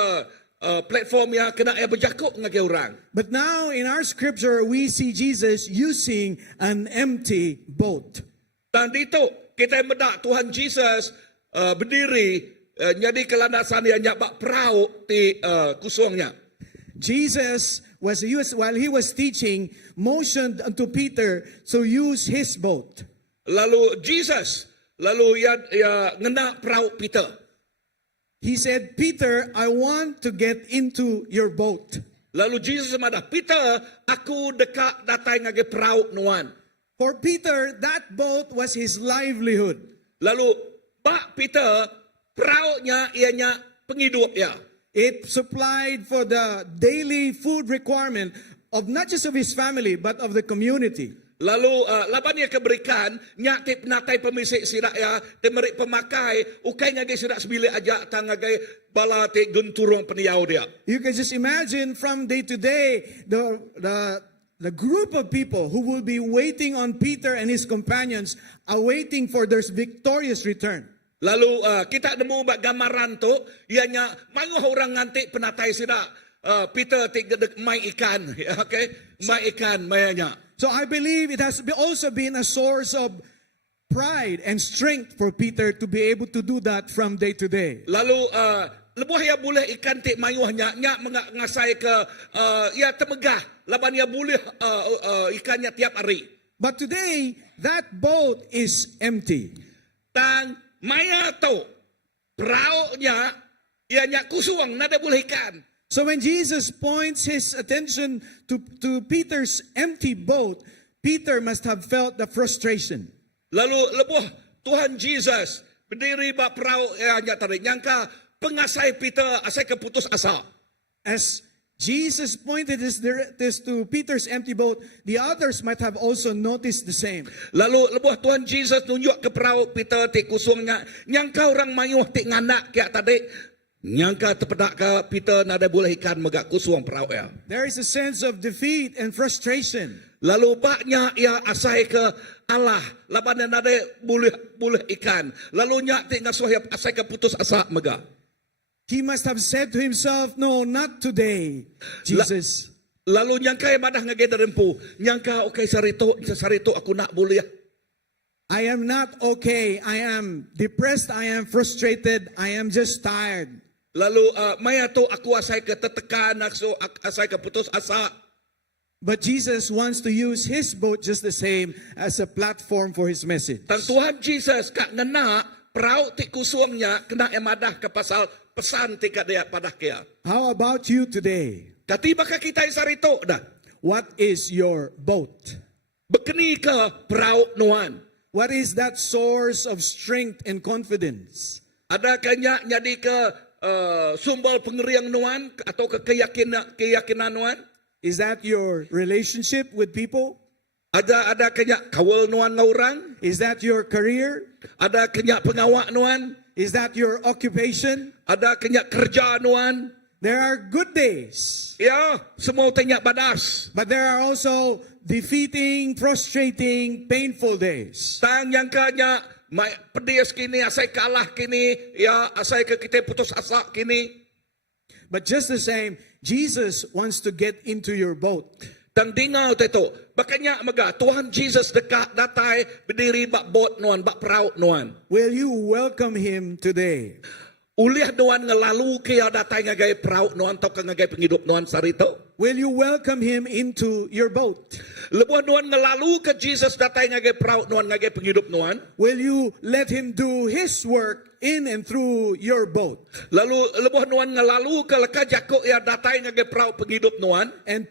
platform ya kena ia berjakuk ngage orang. But now in our scripture, we see Jesus using an empty boat. Dan dito kita medak Tuhan Jesus berdiri nyadi ke landasan yang nyabak perahu di kusungnya. Jesus while He was teaching, motioned unto Peter to use his boat. Lalu Jesus lalu ya ngena perahu Peter. He said, Peter, I want to get into your boat. Lalu Jesus madah, Peter, aku dekat datai ngage perahu nuan. For Peter, that boat was his livelihood. Lalu Pak Peter, perahunya ianya penghidup ya. It supplied for the daily food requirement of not just of his family, but of the community. Lalu laban ia keberikan nyatip natai pemisik sidak ya temerik pemakai ukai ngage sidak sebili aja tang ngage bala te genturong peniau dia. You can just imagine from day to day the group of people who will be waiting on Peter and his companions, awaiting for their victorious return. Lalu kita nemu bak gambaran tu ianya manguh orang nganti penatai sidak Peter te gedek mai ikan ya okay mai ikan mayanya. So I believe it has also been a source of pride and strength for Peter to be able to do that from day to day. Lalu lebuh ya boleh ikan tik mayuhnya nya mengasai ke ya temegah laban ya boleh ikannya tiap hari. But today that boat is empty. Tang maya tu perahunya ianya kusuang nada boleh ikan. So when Jesus points his attention to Peter's empty boat, Peter must have felt the frustration. Lalu lebuh Tuhan Jesus berdiri bak perahu ianya tadi nyangka pengasai Peter asai keputus asa. As Jesus pointed this to Peter's empty boat, the others might have also noticed the same. Lalu lebuh Tuhan Jesus tunjuk ke perahu Peter ti kusungnya nyangka orang mayuh ti nganak kia tadi. Nyangka terpedak ke Peter nada boleh ikan megak kusuang perahu ya. There is a sense of defeat and frustration. Lalu baknya ia asai ke Allah. Laban nada boleh ikan. Lalu nyak ti ngasuh asai ke putus asa megak. He must have said to himself, no, not today, Jesus. Lalu nyangka yang madah ngage derempu. Nyangka okay sarito aku nak boleh. I am not okay. I am depressed. I am frustrated. I am just tired. Lalu maya tu aku asai ke tetekan, asai ke putus asa. But Jesus wants to use his boat just the same as a platform for his message. Tang Tuhan Jesus kak ngena perau ti kusungnya kena emadah ke pasal pesan ti kadaya padah kia. How about you today? Katiba ka kita isarito dah. What is your boat? Bekeni ke perau nuan. What is that source of strength and confidence? Ada kanya jadi ke sumber pengeriang nuan atau ke keyakinan nuan? Is that your relationship with people? Ada kanya kawal nuan ngaurang? Is that your career? Ada kanya pengawak nuan? Is that your occupation? Ada kanya kerja nuan? There are good days, Ya, semua tanya badas. but there are also defeating, frustrating, painful days. Tang yang kanya mai pedis kini asai kalah kini ya asai ke kita putus asa kini. But just the same, Jesus wants to get into your boat. Tang dingaw teto. Bakanya maga Tuhan Jesus dekat datai berdiri bak bot nuan bak peraut nuan. Will you welcome him today? Uliah nuan ngelalu kaya datai ngagai peraut nuan atau ngagai penghidup nuan sarito. Will you welcome him into your boat? Lebuh nuan ngelalu ke Jesus datai ngagai peraut nuan ngagai penghidup nuan. Will you let him do his work in and through your boat Lalu lebuh nuan ngelalu ke leka jako ya datai ngagai peraut penghidup nuan. and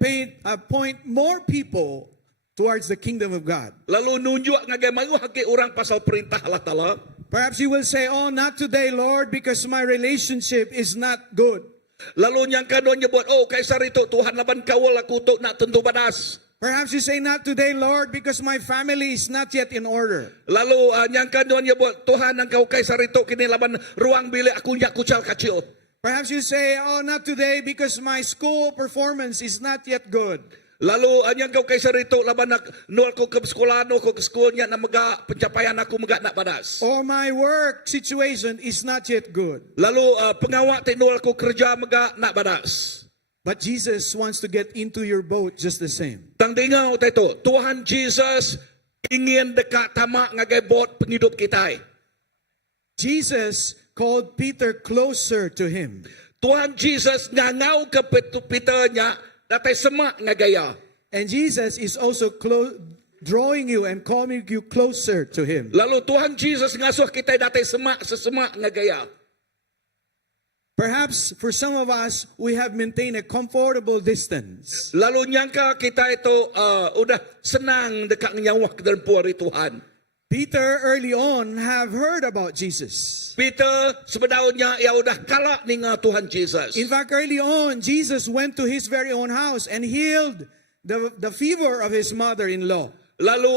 point more people towards the kingdom of God? Lalu nunjuk ngagai mayu haki orang pasal perintah Allah Ta'ala. Perhaps you will say, "Oh, not today, Lord, because my relationship is not good." Lalu yang kadon nyebut, oh kaisar itu Tuhan laban kawal aku tu nak tentu badas. Perhaps you say, "Not today, Lord, because my family is not yet in order." Lalu yang kadon nyebut, Tuhan engkau kaisar itu kini laban ruang bilik aku nyak kucal kacil. Perhaps you say, "Oh, not today, because my school performance is not yet good." Lalu yang kau kaisar itu laban nak nol ko ke sekolah no ko ke sekolahnya na mega pencapaian aku mega nak badas. Or my work situation is not yet good. Lalu pengawak ti nol ko kerja mega nak badas. But Jesus wants to get into your boat just the same. Tang dengar itu, Tuhan Jesus ingin dekat tamak ngagai bot penghidup kita. Jesus called Peter closer to him. Tuhan Jesus ngangau ke Peternya datai semak ngagaya. And Jesus is also drawing you and calling you closer to him. Lalu Tuhan Jesus ngasuh kita datai semak ngagaya. Perhaps for some of us, we have maintained a comfortable distance. Lalu nyangka kita itu udah senang dekat nyawah ke dalam puari Tuhan. Peter early on have heard about Jesus. Peter sebenarnya ya udah kalak ninga Tuhan Jesus. In fact, early on, Jesus went to his very own house and healed the fever of his mother-in-law. Lalu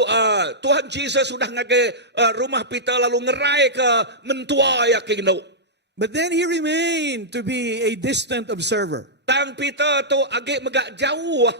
Tuhan Jesus sudah ngage rumah Peter lalu ngerai ke mentua ya kino. But then he remained to be a distant observer. Tang Peter tu agak megak jauh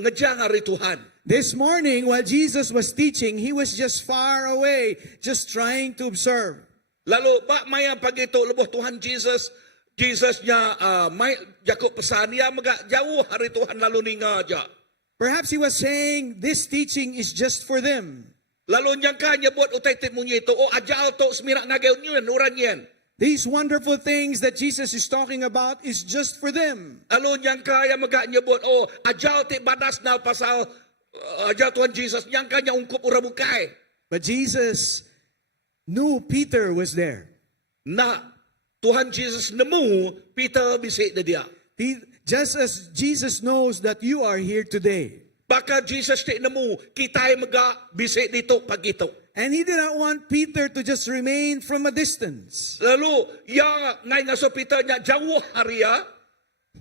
ngejang hari Tuhan. This morning, while Jesus was teaching, he was just far away, just trying to observe. Lalu bak maya pagi tu lebuh Tuhan Jesusnya mai jakuk pesan dia megak jauh hari Tuhan lalu ninga aja. Perhaps he was saying this teaching is just for them. Lalu nyangka nyebut utai timunyi itu, oh ajal tu semirak ngageu nyuen uran yen. These wonderful things that Jesus is talking about is just for them. Lalu nyangka yang megak nyebut, oh ajal ti badas na pasal ajal Tuhan Jesus nyangka nya ungkup ura bukai. But Jesus knew Peter was there. Nah, Tuhan Jesus nemu Peter bisik dia. Just as Jesus knows that you are here today. Baka Jesus ti nemu kita megak bisik dito pagi tu. And he did not want Peter to just remain from a distance. Lalu ya ngai ngaso Peter nya jauh hari ya.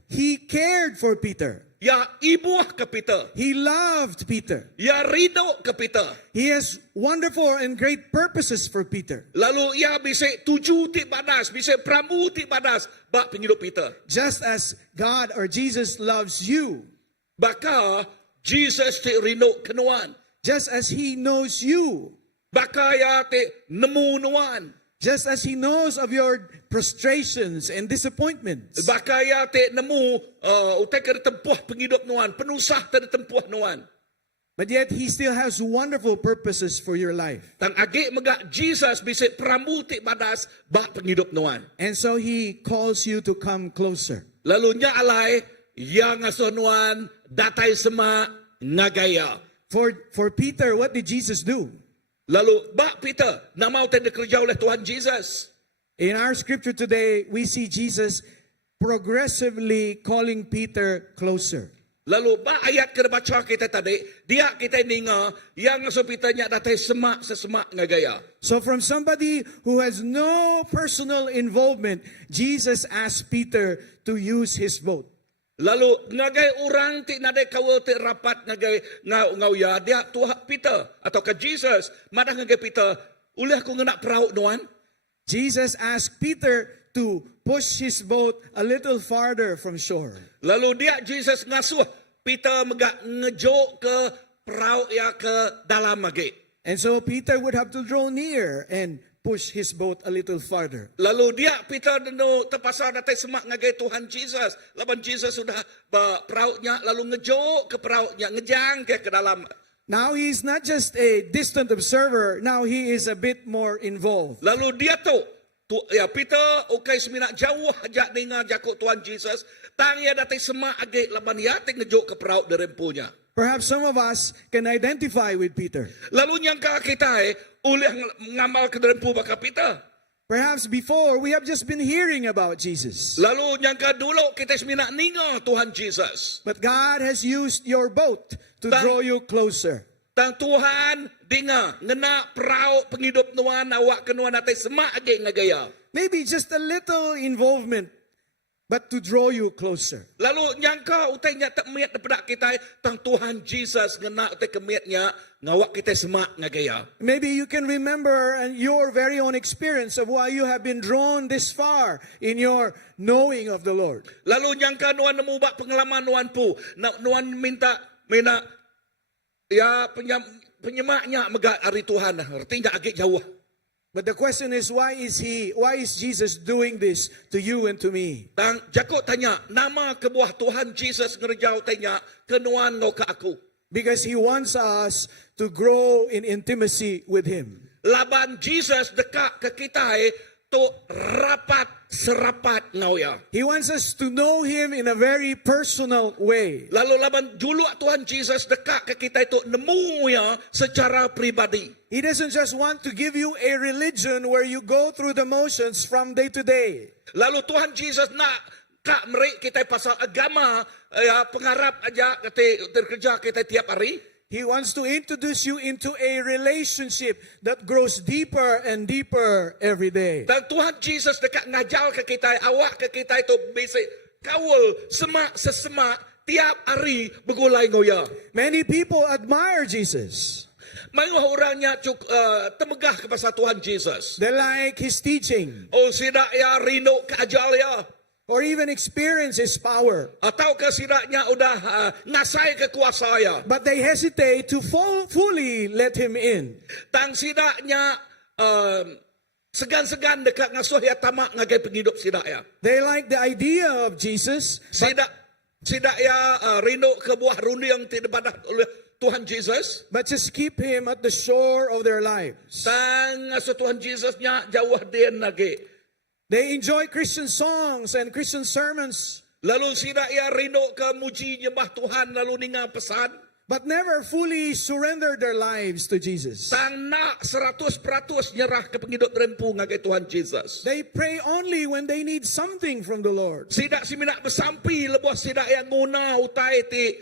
He cared for Peter. Ya ibuah ke Peter. He loved Peter. Ya ridho ke Peter. He has wonderful and great purposes for Peter. Lalu ia bisik tuju ti badas, bisik pramu ti badas bak penghidup Peter. Just as God or Jesus loves you. Baka Jesus ti rindu kenuan. Just as he knows you. Baka ya ti nemu nuan. Just as he knows of your frustrations and disappointments. Baka ya ti nemu utai ke tempuh penghidup nuan, penusah te tempuh nuan. But yet he still has wonderful purposes for your life. Tang agi megak Jesus bisik pramuti badas bak penghidup nuan. And so he calls you to come closer. Lalu nya alai yang asuh nuan datai sema ngagaya. For Peter, what did Jesus do? Lalu bak Peter namau tanda kerja oleh Tuhan Jesus. In our scripture today, we see Jesus progressively calling Peter closer. Lalu ba ayat kita baca kita tadi, dia kita ninga yang asuh Peter nya datai semak sesemak ngagaya. So from somebody who has no personal involvement, Jesus asked Peter to use his boat. Lalu ngagai orang ti nadai kawal ti rapat ngagai ngau ya dia Tuhan Peter atau ke Jesus madah ngagai Peter uleh aku ngena perahu nuan. Jesus asked Peter to push his boat a little farther from shore. Lalu dia Jesus ngasuh Peter megak ngejo ke perahu ya ke dalam lagi. And so Peter would have to draw near and push his boat a little farther. Lalu dia Peter deno terpaksa datang semak ngagai Tuhan Jesus. Laban Jesus sudah perahunya lalu ngejo ke perahunya ngejang ke dalam. Now he's not just a distant observer, now he is a bit more involved. Lalu dia tu ya Peter okay semina jauh aja dengar jakut Tuhan Jesus. Tang ya datang semak age laban ya teng ngejo ke perahu derempunya. Perhaps some of us can identify with Peter. Lalu nyangka kita oleh ngamal ke derempu baka Peter. Perhaps before we have just been hearing about Jesus. Lalu nyangka dulu kita semina ninga Tuhan Jesus. But God has used your boat to draw you closer. Tang Tuhan dengar ngena perahu penghidup nuan awak kenuan atai semak age ngagaya. Maybe just a little involvement, but to draw you closer. Lalu nyangka utai nya tak miat daripada kita tang Tuhan Jesus ngena utai kemiatnya ngawak kita semak ngagaya. Maybe you can remember your very own experience of why you have been drawn this far in your knowing of the Lord. Lalu nyangka nuan nemu bak pengalaman nuan pu, nuan minta ya penyemaknya megak ari Tuhan, artinya agak jauh. But the question is, why is Jesus doing this to you and to me? Tang Jakut tanya, nama kebuah Tuhan Jesus ngerjau tanya kenuan ngau ke aku. Because he wants us to grow in intimacy with him. Laban Jesus dekat ke kita tu rapat serapat ngau ya. He wants us to know him in a very personal way. Lalu laban dulu Tuhan Jesus dekat ke kita itu nemu ya secara pribadi. He doesn't just want to give you a religion where you go through the motions from day to day. Lalu Tuhan Jesus nak kak meri kita pasal agama ya pengharap aja kita terkerja kita tiap hari. He wants to introduce you into a relationship that grows deeper and deeper every day. Dan Tuhan Jesus dekat ngajar ke kita, awak ke kita itu bisa kawal semak sesemak tiap hari begulai ngoya. Many people admire Jesus. Mayu orangnya temegah ke pasal Tuhan Jesus. They like his teaching Oh sidak ya rino ke ajal ya. or even experience his power. Atau ke sidaknya udah ngasai kekuasaan ya. But they hesitate to fully let him in. Tang sidaknya segan-segan dekat ngasuh ya tamak ngagai penghidup sidak ya. They like the idea of Jesus, Sidak ya rino ke buah rundi yang tidak badah oleh Tuhan Jesus. but just keep him at the shore of their lives. Tang ngasuh Tuhan Jesusnya jauh den lagi. They enjoy Christian songs and Christian sermons, Lalu sidak ya rino ke muji nyembah Tuhan lalu ninga pesan. but never fully surrender their lives to Jesus. Tang nak 100% nyerah ke penghidup rempu ngagai Tuhan Jesus. They pray only when they need something from the Lord. Sidak siminak bersampi lebuh sidak yang nguna utai ti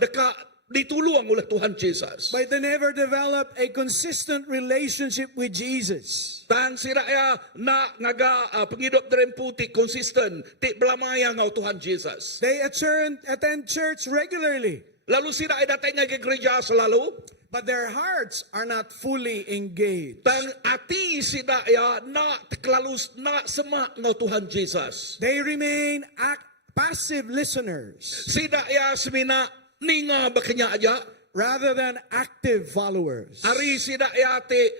dekat ditulung oleh Tuhan Jesus. But they never develop a consistent relationship with Jesus. Tang sidak ya nak ngaga penghidup rempu ti konsisten ti belamaya ngau Tuhan Jesus. They attend church regularly, Lalu sidak ya datang ngagai gereja selalu. but their hearts are not fully engaged. Tang ati sidak ya nak terkelalus nak semak ngau Tuhan Jesus. They remain passive listeners Sidak ya semina ninga bakanya aja. rather than active followers. Hari sidak ya te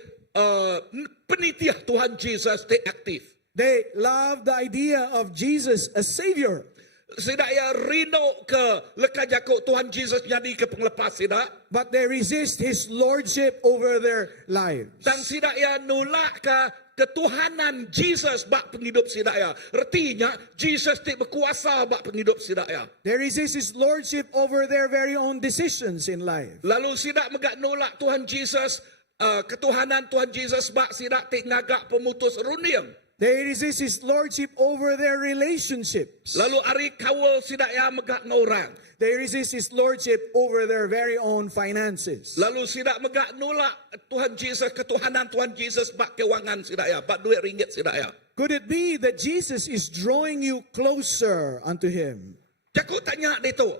penitiah Tuhan Jesus te aktif. They love the idea of Jesus as Savior, Sida ya rino ke lekajako Tuhan Yesus jadi ke penglepas sida. but they resist his lordship over their lives. Dan sida ya nolak ke ketuhanan Jesus bak penghidup sida ya. Artinya Jesus tidak berkuasa bak penghidup sida ya. They resist his lordship over their very own decisions in life. Lalu sida megak nolak Tuhan Jesus, ketuhanan Tuhan Jesus bak sida tik ngagak pemutus runiam. They resist his lordship over their relationships. Lalu ari kawal sida ya megak ngorang. They resist his lordship over their very own finances. Lalu sida megak nolak Tuhan Jesus, ketuhanan Tuhan Jesus bak kewangan sida ya, bak duit ringgit sida ya. Could it be that Jesus is drawing you closer unto him? Jakut tanya dia tu.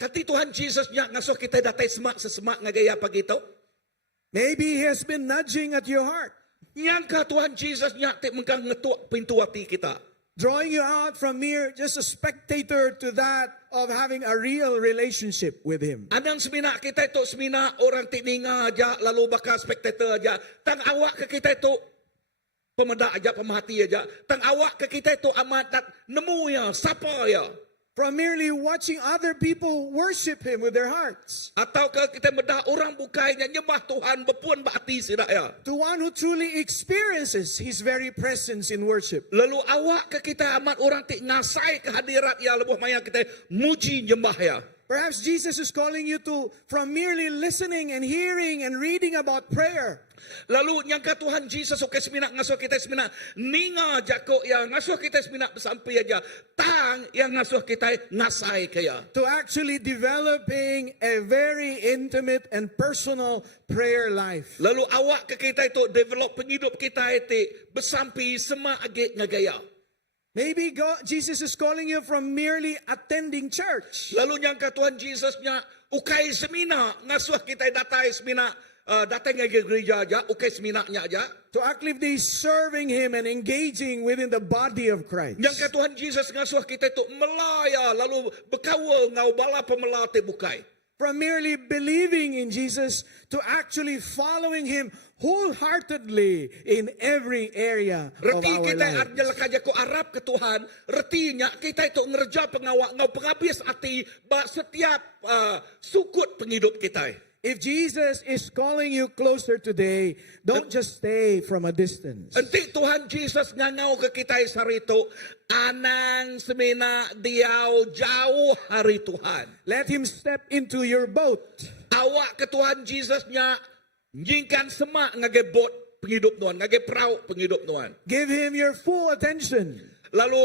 Kati Tuhan Jesus nya ngasuh kita datai semak ngagaya pagi tu. Maybe he has been nudging at your heart, Nyangka Tuhan Jesus nya tik mengkang ngetuk pintu hati kita. drawing you out from mere just a spectator to that of having a real relationship with him. Anang semina kita itu semina orang tik ninga aja lalu bakal spectator aja. Tang awak ke kita itu pemeda aja, pemerhati aja. Tang awak ke kita itu amat tak nemu ya, siapa ya. From merely watching other people worship him with their hearts, Atau ke kita medah orang bukainya nyembah Tuhan berpuan bakti sida ya. to one who truly experiences his very presence in worship. Lalu awak ke kita amat orang tik ngasai kehadirat ya lebuh maya kita muji nyembah ya. Perhaps Jesus is calling you to from merely listening and hearing and reading about prayer Lalu nyangka Tuhan Jesus oke semina ngasuh kita semina ninga jako yang ngasuh kita semina sampai aja tang yang ngasuh kita ngasai kaya. to actually developing a very intimate and personal prayer life. Lalu awak ke kita itu develop penghidup kita itu bersampai sema age ngagaya. Maybe Jesus is calling you from merely attending church Lalu nyangka Tuhan Jesusnya ukai semina ngasuh kita datai semina datang ke gereja aja ukai seminanya aja. to actively serving him and engaging within the body of Christ. Nyangka Tuhan Jesus ngasuh kita itu melaya lalu berkawal ngau bala pemelate bukai. From merely believing in Jesus to actually following him wholeheartedly in every area of Reti our kita lives. artinya kaja ko Arab ke Tuhan. Retinya kita itu ngerja pengawak ngau penghabis hati bak setiap sukut penghidup kita. If Jesus is calling you closer today, don't just stay from a distance. Enti Tuhan Jesus ngangau ke kita sarito anang semina diau jauh hari Tuhan. Let him step into your boat. Awak ke Tuhan Jesusnya jingkan semak ngagebot penghidup Tuhan, ngage perahu penghidup Tuhan. Give him your full attention. Lalu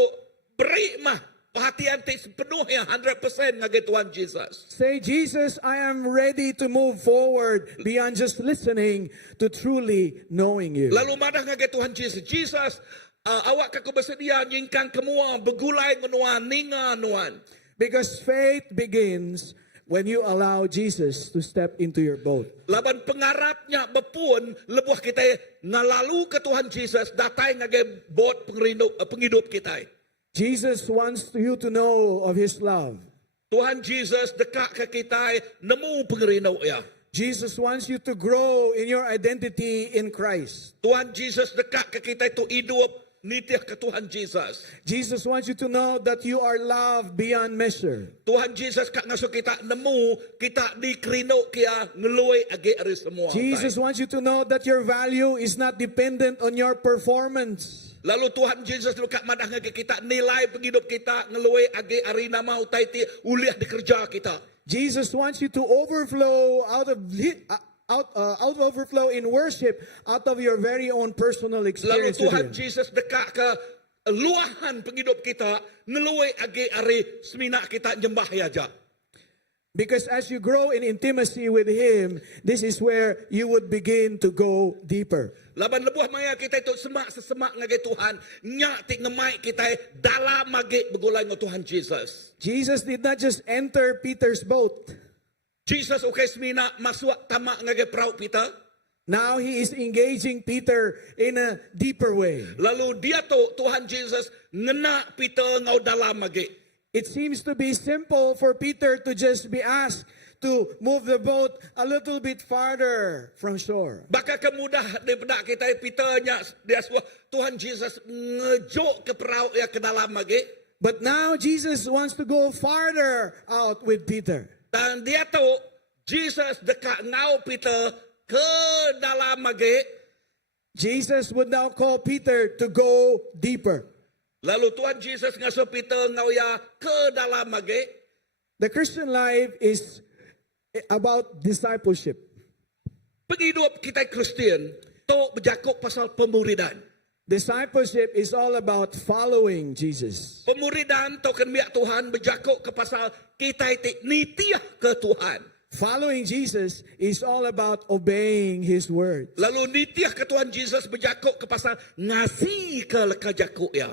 beri mah perhatian sepenuhnya 100% ngage Tuhan Jesus. Say, Jesus, I am ready to move forward beyond just listening to truly knowing you. Lalu madah ngage Tuhan Jesus. Jesus, awak kaku bersedia nyingkan kemua begulai menuan ninga nuan. Because faith begins when you allow Jesus to step into your boat. Laban pengarapnya bepun lebuh kita ngalalu ke Tuhan Jesus datai ngage bot penghidup kita. Jesus wants you to know of his love. Tuhan Jesus dekat ke kita nemu pengerino ya. Jesus wants you to grow in your identity in Christ. Tuhan Jesus dekat ke kita itu hidup nitih ke Tuhan Jesus. Jesus wants you to know that you are loved beyond measure. Tuhan Jesus kak ngasuh kita nemu kita dikerino kia ngelui age ari semua. Jesus wants you to know that your value is not dependent on your performance. Lalu Tuhan Jesus dekat madah ngage kita nilai penghidup kita ngelui age ari nama utai ti uliah di kerja kita. Jesus wants you to overflow overflow in worship out of your very own personal Lalu experience with Tuhan him. Jesus dekat ke luahan penghidup kita ngelui age ari semina kita nyembah aja. Because as you grow in intimacy with him, this is where you would begin to go deeper. Laban lebuh maya kita itu sesemak ngage Tuhan nyak ti ngemai kita dalam mage begulai ngo Tuhan Jesus. Jesus did not just enter Peter's boat. Jesus okay semina masuk tamak ngage perahu kita. Now he is engaging Peter in a deeper way. Lalu dia tu Tuhan Jesus ngena Peter ngau dalam mage. It seems to be simple for Peter to just be asked to move the boat a little bit farther from shore. Baka kemudah daripada kita Peter nya dia suah Tuhan Jesus ngejok ke perahu ya ke dalam mage. But now Jesus wants to go farther out with Peter. Dan dia tu Jesus dekat ngau Peter ke dalam lagi. Jesus would now call Peter to go deeper. Lalu Tuhan Yesus ngasuh Peter ngau ya ke dalam lagi. The Christian life is about discipleship. Penghidup kita Kristian tu berjakuk pasal pemuridan. Discipleship is all about following Jesus. Pemuridan tu kan biak Tuhan berjakuk ke pasal kita nitiah ke Tuhan. Following Jesus is all about obeying His word. Lalu nitiah ke Tuhan Yesus berjakuk ke pasal ngasih ke leka jakuk ya.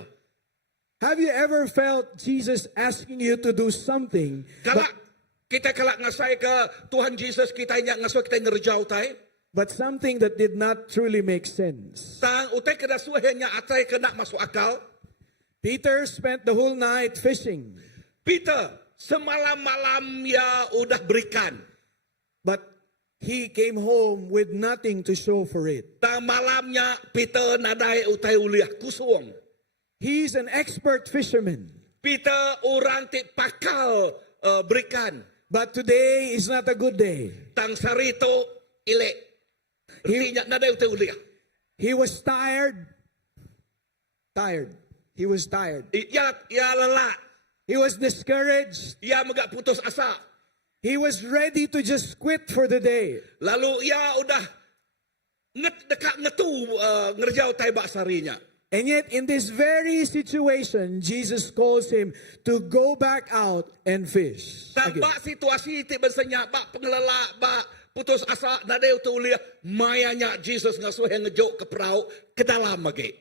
Have you ever felt Jesus asking you to do something, Kalak kita kalak ngasai ke Tuhan Yesus kita inyak ngasuh kita ngerjau tai. but something that did not truly make sense? Tang utai kena suahnya atai kena masuk akal. Peter spent the whole night fishing, Peter semalam-malam ya udah berikan. but he came home with nothing to show for it. Tang malamnya Peter nadai utai uliah kusung. He's an expert fisherman, Peter orang tik pakal berikan. but today is not a good day. Tang sarito ilek. Artinya nadai utai uliah. He was tired. He was tired. Ya lelah. He was discouraged. Ya megak putus asa. He was ready to just quit for the day. Lalu ya udah dekat ngetu ngerjau tai bak sarinya. And yet, in this very situation, Jesus calls him to go back out and fish. Dan again. bak situasi ti besenya bak pengelola bak putus asa nadai utai uliah mayanya Jesus ngasuh yang ngejok ke perahu ke dalam lagi.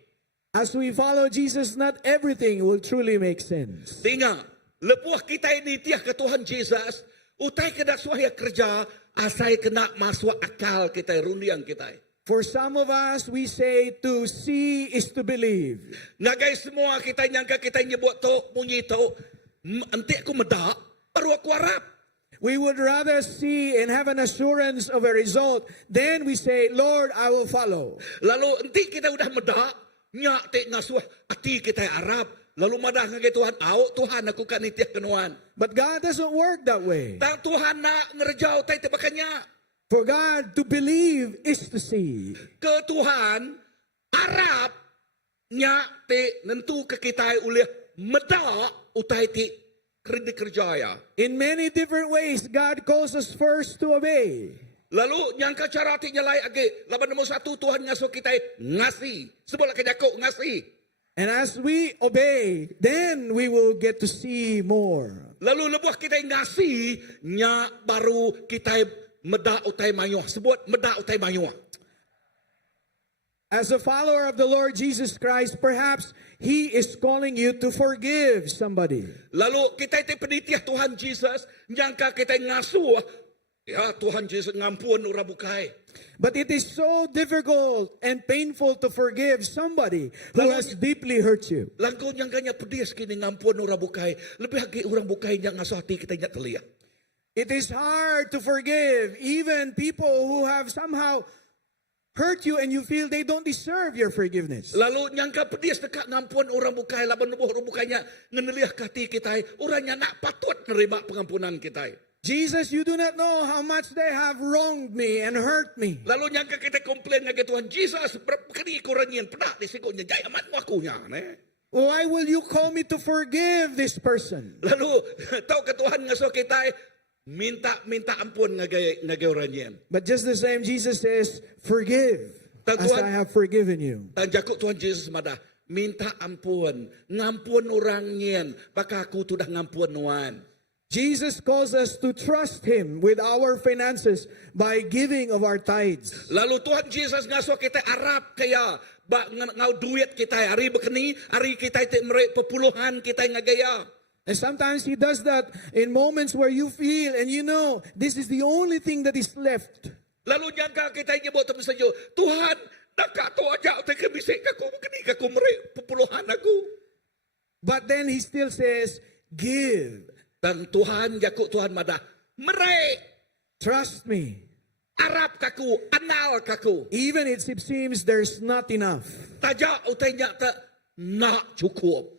As we follow Jesus, not everything will truly make sense. Tinga, lepuh kita ini tiah ke Tuhan Jesus, utai kena suaya kerja, asai kena masuk akal kita, rundiang kita. For some of us, we say to see is to believe. Nagai semua kita nyangka kita nyebut tu, bunyi tu, nanti aku medak, baru aku harap. We would rather see and have an assurance of a result. Then we say, Lord, I will follow. Lalu nanti kita udah medak, nyak te ngasuh hati kita harap. Lalu madah ngagai Tuhan, Tuhan aku kan nitiah kenuan. But God doesn't work that way. Tang Tuhan nak ngerjau tay tebakannya. For God to believe is to see. Ke Tuhan, harap nyak te nentu ke kita uliah medak utai ti kerja. In many different ways, God calls us first to obey. Lalu nyangka cara ti nyalai age. Laban nombor 1 Tuhan ngasuh kita ngasih. Sebelah kejakuk ngasih. And as we obey, then we will get to see more. Lalu lebuh kita ngasih nya baru kita medak utai mayuh. Sebut medak utai mayuh. As a follower of the Lord Jesus Christ, perhaps He is calling you to forgive somebody. Lalu kita itu penitiah Tuhan Jesus nyangka kita ngasuh. Ya Tuhan Jesus ngampun ura bukai. But it is so difficult and painful to forgive somebody who has deeply hurt you. Langkau nyangkanya pedih kini ngampun ura bukai. Lebih lagi orang bukai yang ngasuh hati kita nyak telia. It is hard to forgive even people who have somehow hurt you and you feel they don't deserve your forgiveness. Lalu nyangka pedih dekat ngampun orang bukai. Laban nubuh orang bukainya ngeneliah hati kita. Orangnya nak patut nerima pengampunan kita. Jesus, you do not know how much they have wronged me and hurt me. Lalu nyangka kita komplain ngagai Tuhan Jesus. Berkini kurangian pedak di sikunya. Jaya man wakunya. Why will you call me to forgive this person? Lalu tahu ke Tuhan ngasuh kita. Minta ampun ngagai orangnya. But just the same, Jesus says, forgive as I have forgiven you. Dan jakuk Tuhan Yesus madah. Minta ampun. Ngampun orangnya. Maka aku sudah ngampun nuan. Jesus calls us to trust Him with our finances by giving of our tithes. Lalu Tuhan Yesus ngasuh kita Arab kaya ngau duit kita hari bekeni hari kita itu merek pepuluhan kita ngagaya. And sometimes He does that in moments where you feel and you know this is the only thing that is left. Lalu nyangka kita nyebut teman saja Tuhan nak tu aja te kebisik aku bekeni aku merek pepuluhan aku. But then He still says give. Dan Tuhan jakuk Tuhan madah merek Trust me. Arab kaku anal kaku. Even if it seems there's not enough. Tajak utainya tak nak cukup.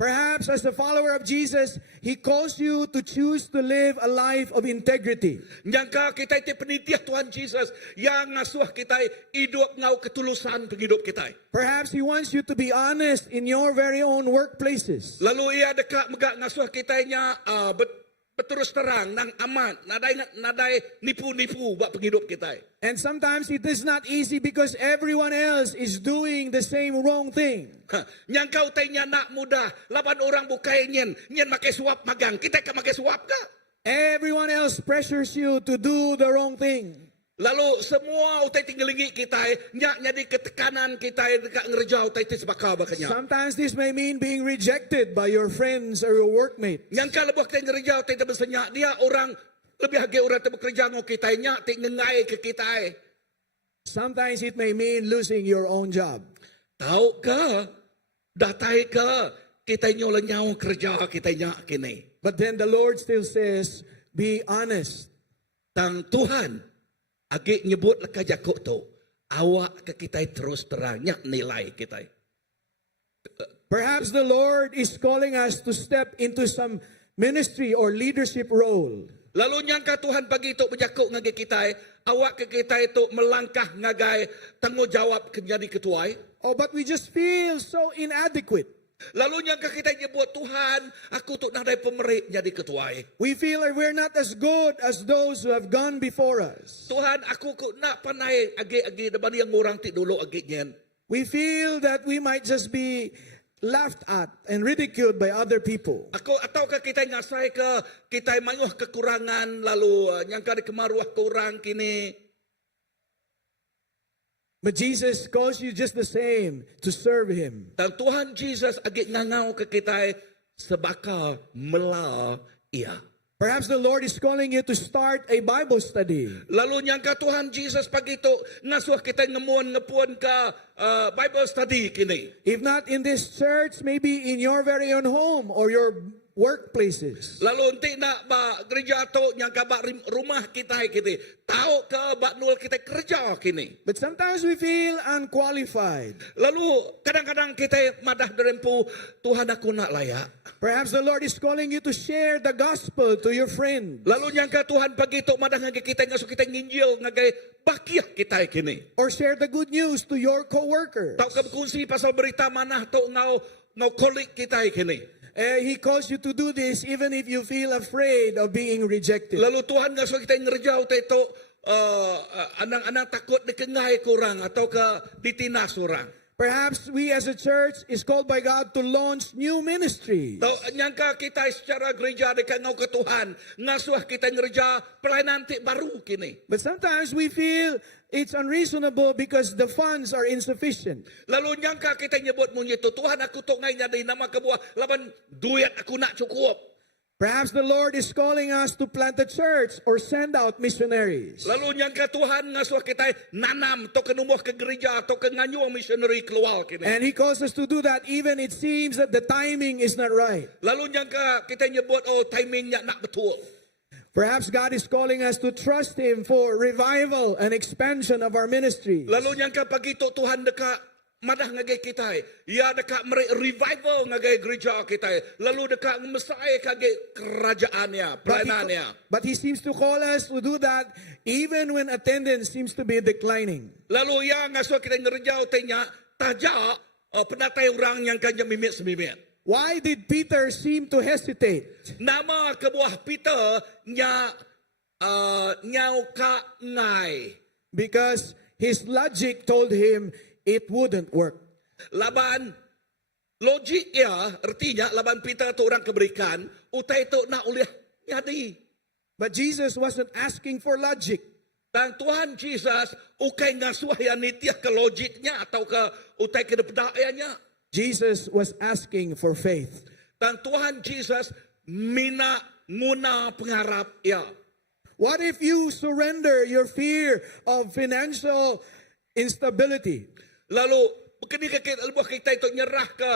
Perhaps as a follower of Jesus, He calls you to choose to live a life of integrity. Nyangka kita iti penitiah Tuhan Jesus yang ngasuh kita hidup ngau ketulusan penghidup kita. Perhaps He wants you to be honest in your very own workplaces. Lalu ia dekat megak ngasuh kita nya beterus terang nang aman nadai nipu-nipu buat penghidup kita. And sometimes it is not easy because everyone else is doing the same wrong thing. Nyangka utainya nak mudah laban orang bukai nyen makai suap magang kita ka makai suap ka. Everyone else pressures you to do the wrong thing. Lalu semua utai tinggalingi kita nya jadi ketekanan kita dekat ngerja utai ti sebaka bakanya. Sometimes this may mean being rejected by your friends or your workmates. Nyangka lebuh kita ngerja utai tebesenyak dia orang lebih hage orang tu bekerja ngo kita nya ti ngengai ke kita. Sometimes it may mean losing your own job. Tahu ke datai ke kita nyo lenyau kerja kita nya kini. But then the Lord still says, be honest. Tang Tuhan agi nyebut leka jakuk tu awak ke kita terus terangnya nilai kita. Perhaps the Lord is calling us to step into some ministry or leadership role. Lalu nyangka Tuhan bagi itu berjakuk ngagi kita awak ke kita itu melangkah ngagai tanggungjawab jadi ketua. Oh, but we just feel so inadequate. Lalu nyangka kita nyebut Tuhan aku tu nadai pemerik jadi ketua. We feel like we're not as good as those who have gone before us. Tuhan aku ku nak panai agi depan yang orang ti dulu agi nyen. We feel that we might just be laughed at and ridiculed by other people. Aku ataukah kita ngasai ke kita manguh kekurangan lalu nyangka di kemaruah kurang kini. But Jesus calls you just the same to serve Him. Dan Tuhan Jesus agi ngangau ke kita sebaka mela ia. Perhaps the Lord is calling you to start a Bible study. Lalu nyangka Tuhan Jesus pagi itu ngasuh kita ngepuan ke Bible study kini. If not in this church, maybe in your very own home or your workplaces. Lalu nanti nak ba gereja tu nyangka ba rumah kita kini. Tahu ke ba nul kita kerja kini. But sometimes we feel unqualified. Lalu kadang-kadang kita madah derempu Tuhan aku nak layak. Perhaps the Lord is calling you to share the gospel to your friend. Lalu nyangka Tuhan pagi itu madah ngagi kita ngasuh kita nginjil ngagai bakiah kita kini. Or share the good news to your co-workers. Tahu ke berkongsi pasal berita manah tu ngau kolik kita kini. He calls you to do this even if you feel afraid of being rejected. Lalu Tuhan ngasuh kita ngerjau itu anang-anang takut dikengai kurang atau ke ditinas orang. Perhaps we as a church is called by God to launch new ministries. Tahu nyangka kita secara gereja dekat ngau ke Tuhan ngasuh kita ngerja pelayanan baru kini. But sometimes we feel it's unreasonable because the funds are insufficient. Lalu nyangka kita nyebut munyi tu Tuhan aku tu ngai nyadai nama kebuah laban duit aku nak cukup. Perhaps the Lord is calling us to plant a church or send out missionaries. Lalu nyangka Tuhan ngasuh kita nanam to kenumuh ke gereja atau ke nganyuh missionary keluar kini. And He calls us to do that even it seems that the timing is not right. Lalu nyangka kita nyebut timingnya nak betul. Perhaps God is calling us to trust Him for revival and expansion of our ministry. Lalu nyangka pagi tu Tuhan dekat madah ngagai kita. Ya dekat revival ngagai gereja kita. Lalu dekat mesai kagai kerajaannya, pelayanannya. But He seems to call us to do that even when attendance seems to be declining. Lalu ya ngasuh kita ngerjau tanya tajak penatai orang yang kanya mimit-semimit. Why did Peter seem to hesitate? Nama kebuah Peter nyau ka ngai. Because his logic told him it wouldn't work. Laban logik ya artinya laban Peter tu orang keberikan utai tu nak uliah nyadi. But Jesus wasn't asking for logic. Dan Tuhan Jesus ukai ngasuh yang nitiah ke logiknya atau ke utai ke depedaannya. Jesus was asking for faith. Dan Tuhan Jesus mina nguna pengharap ya. What if you surrender your fear of financial instability? Lalu ketika kita itu nyerah ke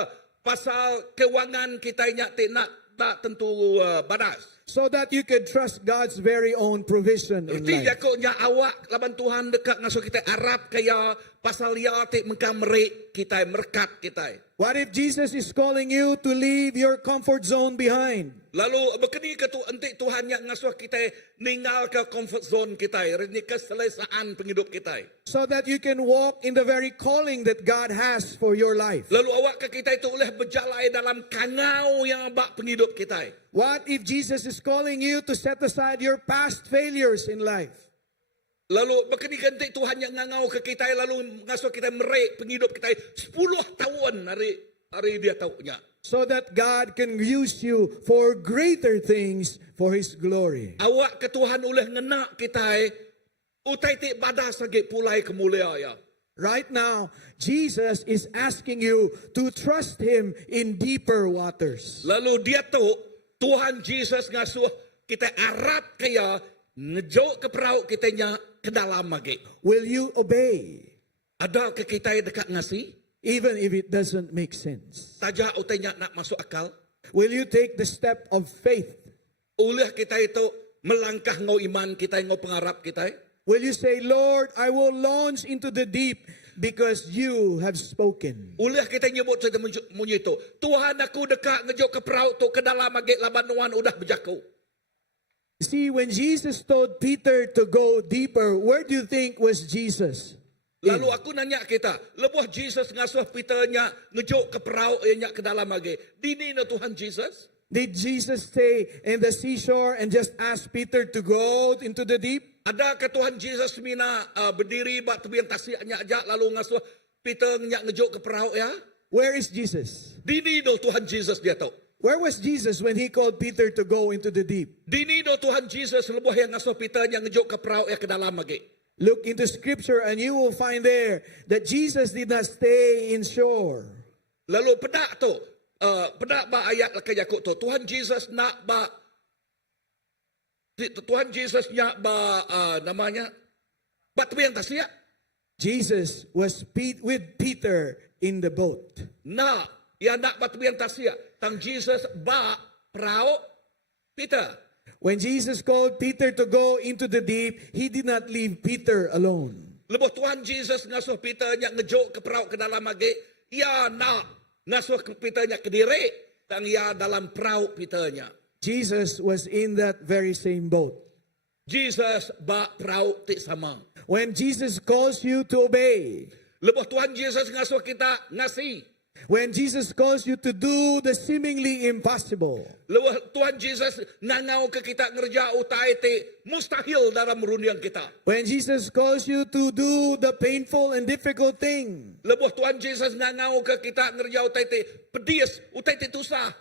pasal keuangan kita nak tentu badas. so that you could trust God's very own provision in Erti life. jako nya awak laban Tuhan dekat ngasuh kita Arab kaya pasal ya ti mengkamri kita merkat kita. What if Jesus is calling you to leave your comfort zone behind? Lalu bekeni ke tu enti Tuhan yang ngasuh kita ninggal ke comfort zone kita, ini keselesaan penghidup kita. So that you can walk in the very calling that God has for your life. Lalu awak ke kita itu oleh berjalan dalam kangau yang bak penghidup kita. What if Jesus is calling you to set aside your past failures in life? Lalu bekeni ke enti Tuhan yang ngangau ke kita lalu ngasuh kita merek penghidup kita 10 tahun hari dia tahunya. So that God can use you for greater things for His glory. Awak ke Tuhan oleh ngenak kita utai ti badah sagi pulai kemuliaan ya. Right now, Jesus is asking you to trust Him in deeper waters. Lalu dia tu Tuhan Yesus ngasuh kita Arab kaya ngejok ke perahu kita nya ke dalam lagi. Will you obey, Ada ke kita dekat ngasi? even if it doesn't make sense? Taja utainya nak masuk akal. Will you take the step of faith? Ulah kita itu melangkah ngau iman kita ngau pengarap kita. Will you say, Lord, I will launch into the deep because you have spoken? Ulah kita nyebut cerita munyi itu. Tuhan aku dekat ngejok ke perahu tu ke dalam lagi labanuan udah berjaku. See, when Jesus told Peter to go deeper, where do you think was Jesus? Lalu aku nanya kita, lebuh Jesus ngasuh Peternya ngejok ke perahu nya ke dalam lagi. Dini na Tuhan Jesus? Did Jesus stay in the seashore and just ask Peter to go into the deep? Ada ke Tuhan Jesus mina berdiri bak tebian tasnya aja lalu ngasuh Peter nya ngejok ke perahu ya? Where is Jesus? Dini do Tuhan Jesus dia tahu. Where was Jesus when He called Peter to go into the deep? Dini do Tuhan Jesus lebuh yang ngasuh Peter nya ngejok ke perahu ya ke dalam lagi. Look into Scripture and you will find there that Jesus did not stay in shore. Lalu pedak tu, pedak ba ayat kaya tu. Tuhan Jesus nak ba Tuhan Jesus nya ba namanya ba tebian tasya. Jesus was with Peter in the boat. Na ya nak ba tebian tasya. Tang Jesus ba perahu Peter. When Jesus called Peter to go into the deep, He did not leave Peter alone. Lebuh Tuhan Jesus ngasuh Peter nya ngejok ke perahu ke dalam lagi. Ya nak ngasuh ke Peter nya ke diri. Tang ya dalam perahu Peter nya. Jesus was in that very same boat. Jesus ba perahu ti sama. When Jesus calls you to obey, Lebuh Tuhan Jesus ngasuh kita ngasi. when Jesus calls you to do the seemingly impossible, Lebuh Tuhan Jesus ngangau ke kita ngerja utai ti mustahil dalam rundian kita. when Jesus calls you to do the painful and difficult thing, Lebuh Tuhan Jesus ngangau ke kita ngerja utai ti pedis, utai ti tusah.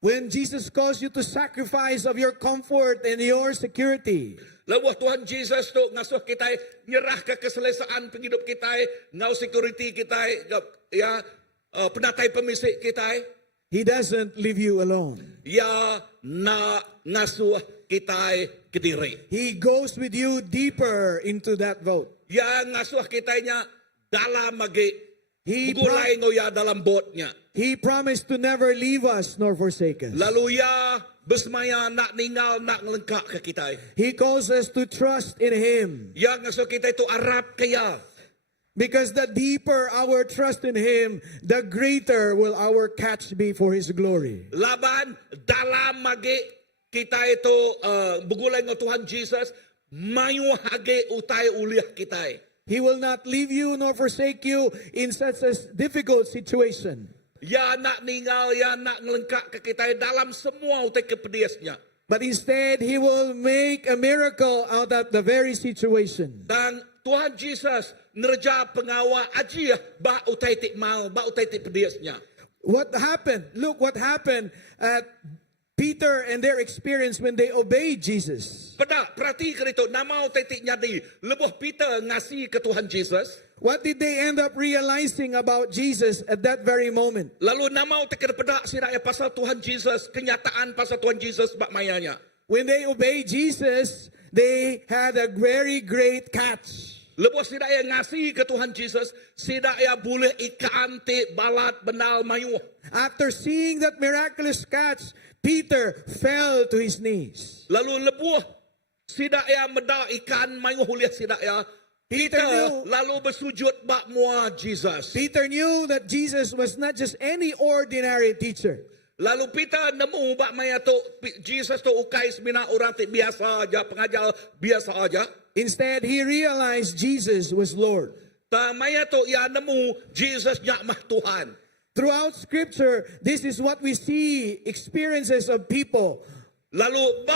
when Jesus calls you to sacrifice of your comfort and your security, Lebuh Tuhan Jesus tu ngasuh kita nyerah ke keselesaan penghidup kita, ngau security kita, ya penatai pemisik kita. He doesn't leave you alone. Ya na ngasuh kita ke diri. He goes with you deeper into that boat. Ya ngasuh kita nya dalam lagi. He, Gulay ngo ya dalam botnya. he promised to never leave us nor forsake us. Lalu ya besmaya nak ninggal nak ngelengkak ke kita. He calls us to trust in Him. Ya ngasuh kita itu Arab kaya. Because the deeper our trust in Him, the greater will our catch be for His glory. Laban dalam lagi kita itu begulay ngo Tuhan Jesus mayu hage utai uliah kita. He will not leave you nor forsake you in such a difficult situation. Ya nak ninggal, ya nak ngelengkak ke kita dalam semua utai kepediasnya. But instead, He will make a miracle out of the very situation. Dan Tuhan Jesus nerja pengawa ajiah ba utai tik mau, ba utai tik pediasnya. What happened? Look what happened at Peter and their experience when they obeyed Jesus. Pada perhati ke itu nama utai tik nyadi lebuh Peter ngasi ke Tuhan Jesus. What did they end up realizing about Jesus at that very moment? Lalu nama utai ke pada siraya pasal Tuhan Jesus, kenyataan pasal Tuhan Jesus bak mayanya. When they obeyed Jesus, they had a very great catch. Lepas tidak ia ngasih ke Tuhan Jesus, tidak ia boleh ikan ti balat benal mayuh. After seeing that miraculous catch, Peter fell to his knees. Lalu lebuh tidak ia meda ikan mayuh lihat tidak ia. Peter Peter lalu bersujud bak mua Jesus. Peter knew that Jesus was not just any ordinary teacher. Lalu Peter nemu bak maya tu Jesus tu ukai semina orang ti biasa aja, pengajar biasa aja. Instead, he realized Jesus was Lord. Ta maya tu ia nemu Jesus nya mah Tuhan. Throughout Scripture, this is what we see experiences of people. Lalu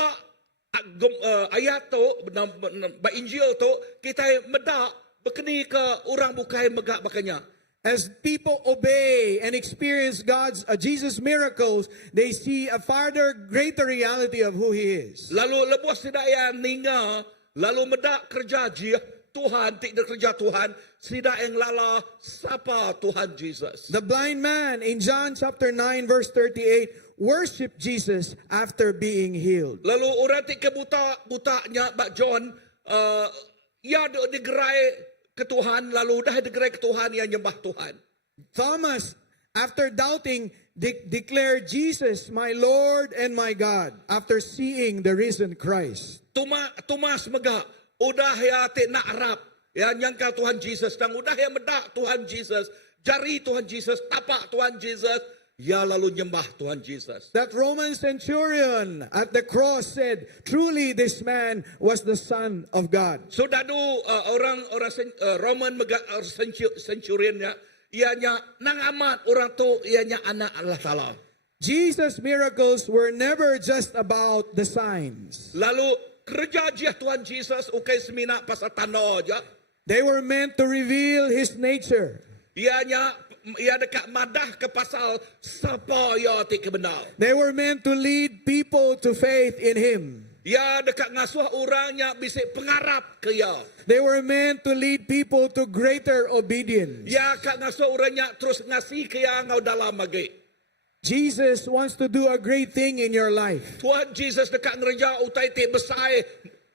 ayat tu ba Injil tu kita meda berkeni ke orang bukai megak bakanya. As people obey and experience God's Jesus miracles, they see a farther greater reality of who He is. Lalu lepas tidak yang ninga, lalu medak kerja dia Tuhan, tidak kerja Tuhan, tidak yang lala sapa Tuhan Jesus. The blind man in John chapter 9 verse 38 worshiped Jesus after being healed. Lalu orang tik butanya Bak John, ia digerai ke Tuhan, lalu dah digerai ke Tuhan, ia nyembah Tuhan. Thomas, after doubting, declared Jesus my Lord and my God after seeing the risen Christ. Thomas mega, udah ya tik nak Arab, ya nyangka Tuhan Jesus, dan udah ya medak Tuhan Jesus, jari Tuhan Jesus, tapak Tuhan Jesus, ya lalu nyembah Tuhan Jesus. That Roman centurion at the cross said, truly this man was the Son of God. So dadu orang Roman mega centurion ya, ianya nang amat orang tu ianya anak Allah Taala. Jesus' miracles were never just about the signs. Lalu kerja dia Tuhan Jesus ukai semina pasal tanda aja. They were meant to reveal His nature. Ia dekat madah ke pasal siapa ia ti kebenar. They were meant to lead people to faith in Him. Ia dekat ngasuh orangnya bisik pengarap ke ia. They were meant to lead people to greater obedience. Ia kat ngasuh orangnya terus ngasih ke ia ngau dalam lagi. Jesus wants to do a great thing in your life. Tuhan Jesus dekat ngereja utai ti besar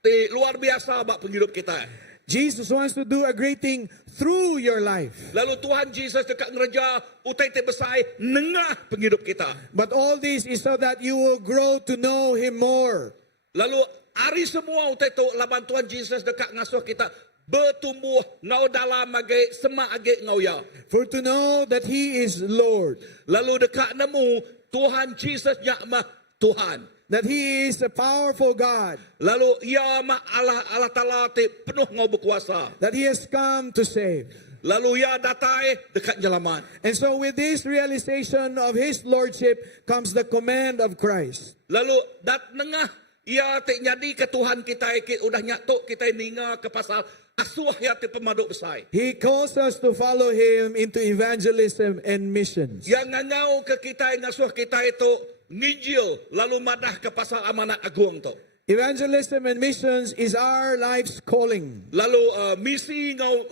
ti luar biasa bak penghidup kita. Jesus wants to do a great thing through your life. Lalu Tuhan Jesus dekat ngereja utai ti besar nengah penghidup kita. But all this is so that you will grow to know Him more. Lalu hari semua utai tu laban Tuhan Jesus dekat ngasuh kita bertumbuh ngau dalam age semak age ngau ya. For to know that He is Lord. Lalu dekat nemu Tuhan Jesus nya mah Tuhan. That He is a powerful God. Lalu ia mah Allah Taala ti penuh ngau berkuasa. That He has come to save. Lalu ia datai dekat jalaman. And so with this realization of His Lordship comes the command of Christ. Lalu dat nengah ia ti nyadi ke Tuhan kita udah nyatuk kita ninga ke pasal asuh ya ti pemaduk besar. He calls us to follow Him into evangelism and missions. Yang ngau ke kita ngasuh kita itu nginjil lalu madah ke pasal amanat agung tu. Evangelism and missions is our life's calling. Lalu misi ngau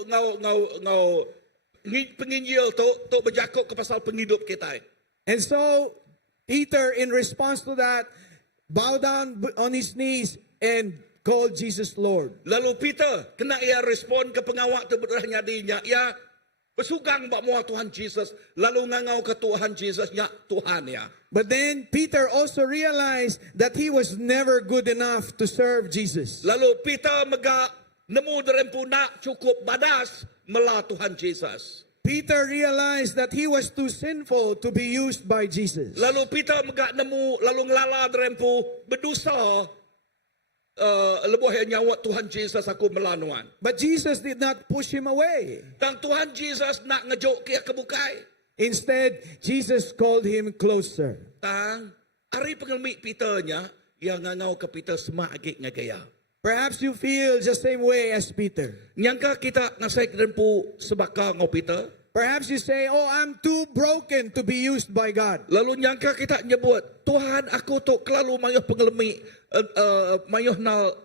penginjil tu berjakuk ke pasal penghidup kita. And so Peter, in response to that, bowed down on his knees and called Jesus Lord. Lalu Peter kena ia respon ke pengawak tu berahnya dinya. Ia bersugang bak mua Tuhan Jesus. Lalu ngangau ke Tuhan Jesus nya Tuhan ya. But then Peter also realized that he was never good enough to serve Jesus. Lalu Peter mega nemu derempu nak cukup badas mela Tuhan Jesus. Peter realized that he was too sinful to be used by Jesus. Lalu Peter mega nemu lalu ngelala derempu berdosa lebuh yang nyawa Tuhan Jesus aku melanuan. But Jesus did not push him away. Dan Tuhan Jesus nak ngejuk kia kebukai. Instead, Jesus called him closer. Tang hari pengelmik Peternya yang ngangau ke Peter semak agik ngagaya. Perhaps you feel the same way as Peter. Nyangka kita ngasai derempu sebaka ngau Peter. Perhaps you say, oh, I'm too broken to be used by God. Lalu nyangka kita nyebut, Tuhan aku tu kelalu mayuh pengelmik, mayuh nal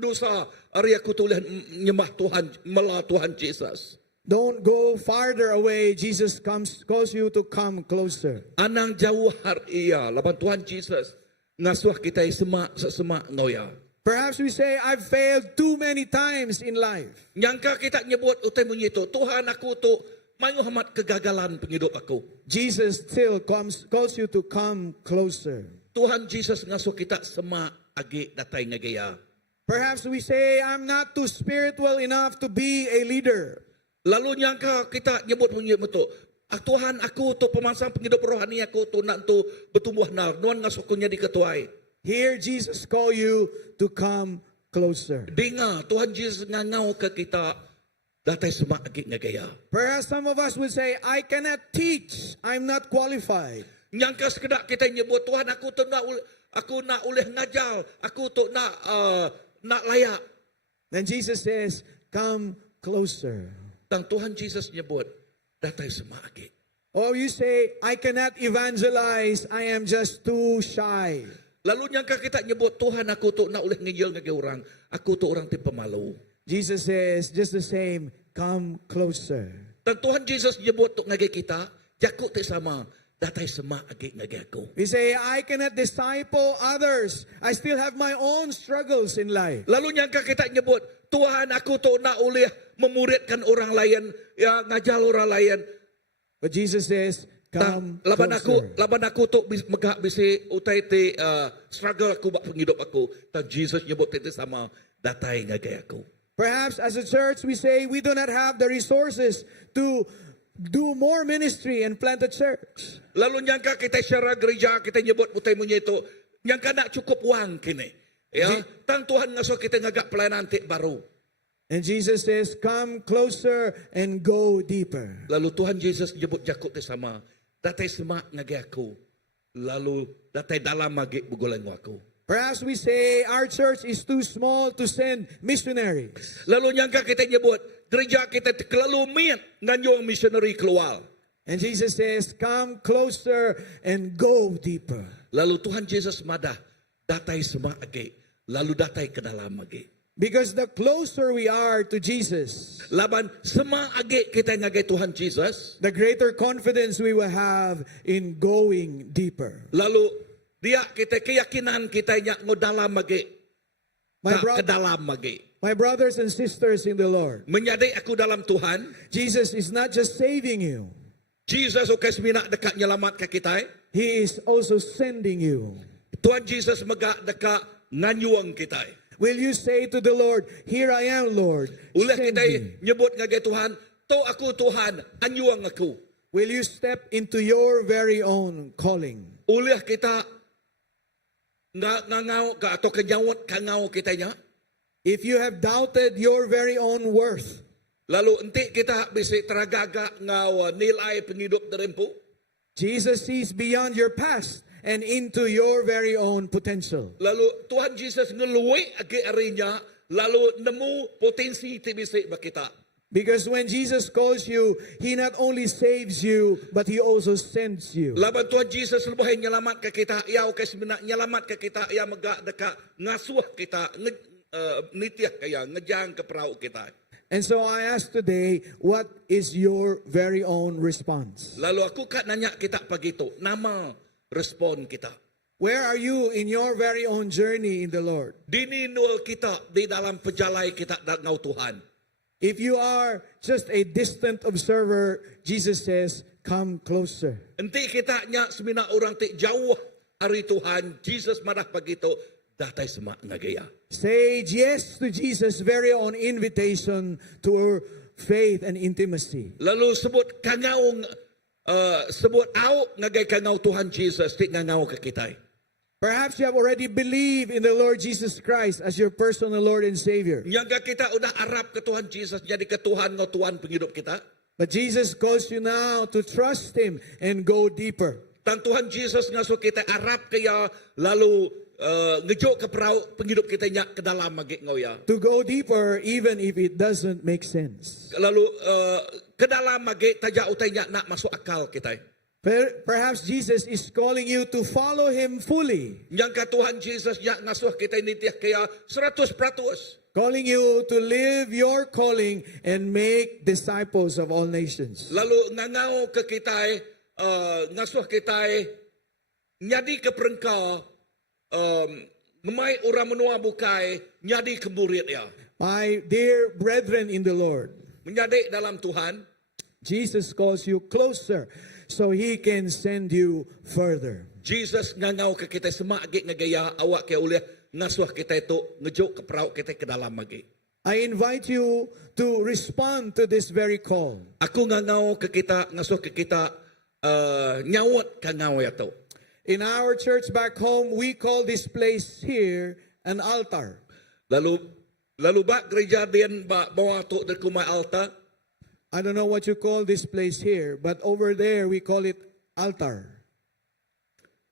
dosa, hari aku tulis nyembah Tuhan, mela Tuhan Jesus. Don't go farther away. Jesus calls you to come closer. Anang jauh har iya, laban Tuhan Jesus ngasuh kita semak ngoya. Perhaps we say, I've failed too many times in life. Nyangka kita nyebut utai bunyi itu, Tuhan aku tu mayu hamat kegagalan penghidup aku. Jesus still calls you to come closer. Tuhan Jesus ngasuh kita sema agi datai ngagaya. Perhaps we say, I'm not too spiritual enough to be a leader. Lalu nyangka kita nyebut bunyi itu, Tuhan aku tu pemansang penghidup rohani aku tu nak tu bertumbuh nar, nuan ngasuh kunya diketuai. Here Jesus call you to come closer. Dengar Tuhan Jesus ngangau ke kita datai sema agi ngagaya. Perhaps some of us would say, I cannot teach. I'm not qualified. Nyangka sekedar kita nyebut Tuhan aku tu nak uleh ngajar, aku tu nak layak. Then Jesus says, come closer. Dan Tuhan Jesus nyebut datai sema agi. Or you say, I cannot evangelize. I am just too shy. Lalu nyangka kita nyebut Tuhan aku tu nak uleh ngejel ngage orang, aku tu orang tipe malu. Jesus says, just the same, come closer. Dan Tuhan Jesus nyebut tu ngage kita, jakut te sama, datai sema agi ngage aku. We say, I cannot disciple others. I still have my own struggles in life. Lalu nyangka kita nyebut, Tuhan aku tu nak uleh memuridkan orang lain, ya ngajar orang lain. But Jesus says, come Laban closer. aku tu megah bisi utai te struggle aku bak penghidup aku. Dan Jesus nyebut te sama, datai ngage aku. Perhaps as a church, we say we do not have the resources to do more ministry and plant a church. Lalu nyangka kita secara gereja kita nyebut utai munyi itu, nyangka nak cukup wang kini. Ya, tang Tuhan ngasuh kita ngagak pelayanan tik baru. And Jesus says, come closer and go deeper. Lalu Tuhan Yesus nyebut jakut te sama, datai semak ngage aku. Lalu datai dalam magi bugulang aku. Perhaps we say our church is too small to send missionaries. Lalu nyangka kita nyebut gereja kita terlalu miat nganyong missionary keluar. And Jesus says, come closer and go deeper. Lalu Tuhan Yesus madah datai semak agi, lalu datai ke dalam agi. Because the closer we are to Jesus, Laban semak agi kita ngage Tuhan Yesus, the greater confidence we will have in going deeper. lalu dia kita keyakinan kita nya ngodalam magi. Ke dalam magi. My brothers and sisters in the Lord, Menyadai aku dalam Tuhan, Jesus is not just saving you, Jesus oke semina dekat nyelamat ke kita. He is also sending you. Tuhan Jesus megak dekat nganyuang kita. Will you say to the Lord, here I am, Lord, Ulah send kita me. nyebut ngage Tuhan, to aku Tuhan, anyuang aku. Will you step into your very own calling? Ulah kita ngangau ka atau kenyawat kangau kita nya. If you have doubted your very own worth, Lalu enti kita bisa teragaga ngau nilai penghidup terempu. Jesus sees beyond your past and into your very own potential. Lalu Tuhan Yesus ngeluai agi arinya, lalu nemu potensi ti bisa bakita. Because when Jesus calls you, He not only saves you, but He also sends you. Laban Tuhan Yesus lubahin nyelamat ke kita, ia oke sebenar nyelamat ke kita, ia megak dekat ngasuh kita, nitiah kaya ngejang ke perahu kita. And so I ask today, what is your very own response? Lalu aku kat nanya kita pagi itu, nama respon kita. Where are you in your very own journey in the Lord? Dininul kita di dalam pejalai kita ngau Tuhan. If you are just a distant observer, Jesus says, come closer. Enti kita nya semina orang ti jauh hari Tuhan, Jesus marah pagi itu, datai semak ngagaya. Say yes to Jesus' very own invitation to faith and intimacy. Lalu sebut kangau, sebut au ngagay kangau Tuhan Jesus, ti ngangau ke kita. Perhaps you have already believed in the Lord Jesus Christ as your personal Lord and Savior. Yang kita udah arap ke Tuhan Jesus, jadi ke Tuhan no Tuhan penghidup kita. But Jesus calls you now to trust Him and go deeper. Dan Tuhan Jesus ngasuh kita arap kaya, lalu ngejok ke perahu penghidup kita nyak ke dalam magik ngau ya. To go deeper even if it doesn't make sense. Lalu ke dalam magik tajak utai nyak nak masuk akal kita. Perhaps Jesus is calling you to follow Him fully. Yang ke Tuhan Jesus nyak ngasuh kita ini tiak kaya 100%. Calling you to live your calling and make disciples of all nations. Lalu ngangau ke kita, ngasuh kita, nyadi ke perengka, Ngemai orang menua bukai nyadi kemurid ya. My dear brethren in the Lord, Menjadi dalam Tuhan, Jesus calls you closer so He can send you further. Jesus ngangau ke kita semak agi ngagaya awak ke ulih ngasuh kita itu ngejuk ke perahu kita ke dalam lagi. I invite you to respond to this very call. Aku ngangau ke kita ngasuh ke kita nyawat ke ngau ya tu. In our church back home, we call this place here an altar. Lalu bak gereja dian bak bawa tu dekumai altar. I don't know what you call this place here, but over there we call it altar.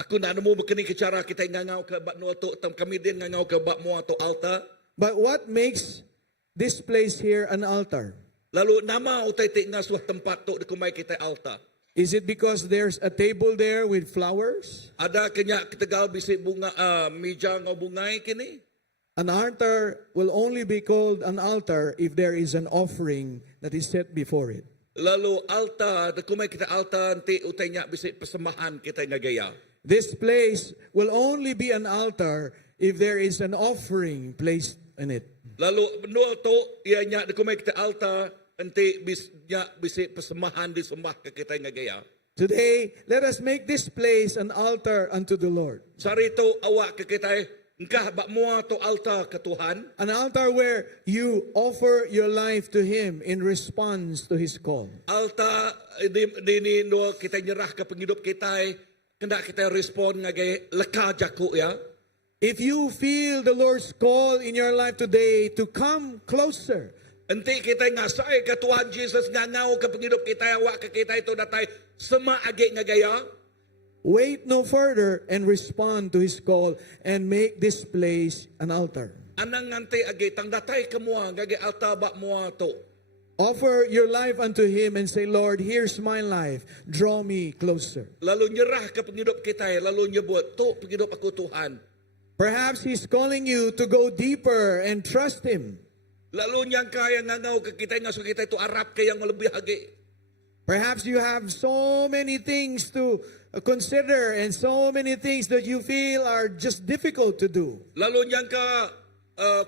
Aku nak nemu begini ke cara kita ngangau ke bak nuatu tam kami dian ngangau ke bak mua tu altar. But what makes this place here an altar? Lalu nama utai tik ngasuh tempat tu dekumai kita altar. Is it because there's a table there with flowers? Ada kenyak ketegal bisik bunga meja ngau bungai kini. An altar will only be called an altar if there is an offering that is set before it. Lalu altar dekumai kita altar nanti utai nyak bisik persembahan kita ngagaya. This place will only be an altar if there is an offering placed in it. Lalu benua tu ia nyak dekumai kita altar nanti nyak bisik persembahan disembah ke kita ngagaya. Today, let us make this place an altar unto the Lord. Sari tu awak ke kita engkah bak mua tu altar ke Tuhan. An altar where you offer your life to Him in response to His call. Altar di ni no kita nyerah ke penghidup kita kena kita respon ngagai leka jaku ya. If you feel the Lord's call in your life today to come closer, Enti kita ngasai ke Tuhan Jesus ngangau ke penghidup kita awak ke kita itu datai sema agi ngagaya. wait no further and respond to His call and make this place an altar. Anang nganti agi tang datai ke mua ngagi altar bak mua tu. Offer your life unto Him and say, Lord, here's my life. Draw me closer. Lalu nyerah ke penghidup kita lalu nyebut tu penghidup aku Tuhan. Perhaps He's calling you to go deeper and trust Him. Lalu nyangka yang ngangau ke kita ngasuh kita itu Arab ke yang lebih agi. Perhaps you have so many things to consider and so many things that you feel are just difficult to do. Lalu nyangka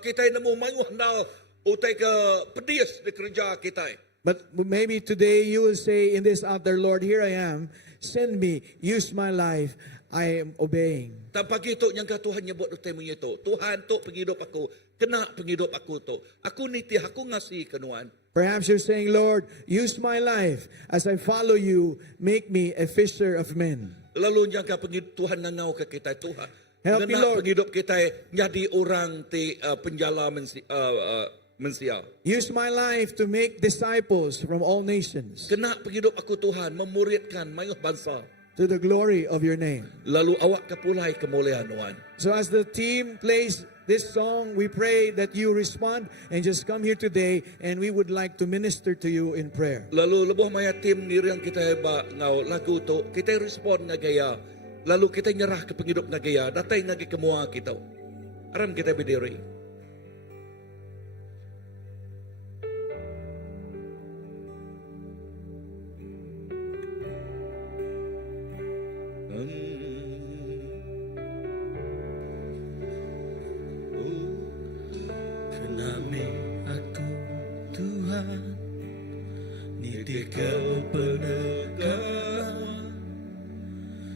kita nemu mayuh handal utai ke pedis di kerja kita. But maybe today you will say in this altar, Lord, here I am. Send me. Use my life. I am obeying. Tanpa gitu nyangka Tuhan nyebut utai munyi tu. Tuhan tu penghidup aku. Kena penghidup aku tu. Aku niti aku ngasih kenuan. Perhaps you're saying, Lord, use my life as I follow you. Make me a fisher of men. Lalu nyangka penghidup Tuhan ngangau ke kita Tuhan. Help me, Kena Lord. penghidup kita jadi orang ti penjala mensia. Use my life to make disciples from all nations Kena penghidup aku Tuhan memuridkan mayuh bangsa. to the glory of your name. Lalu awak kepulai kemuliaan Tuhan. So as the team plays this song, we pray that you respond and just come here today, and we would like to minister to you in prayer. Lalu lebuh maya tim nirang kita ba ngau lagu tu kita respon ngagaya. Lalu kita nyerah ke penghidup ngagaya. Datai ngagi kemua kita. Aram kita berdiri. Kename aku Tuhan niti kepenegaan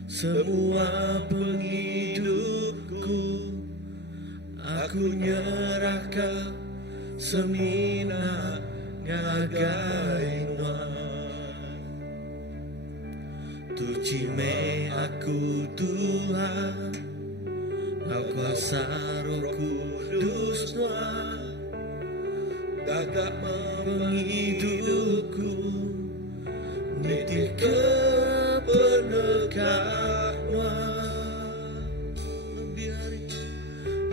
semua penghidupku aku nyerahkan semina ngagaiwan tuci me aku Tuhan Kau kuasa Roh Kudus Tuhan gagak menghidupku niti kepenegaan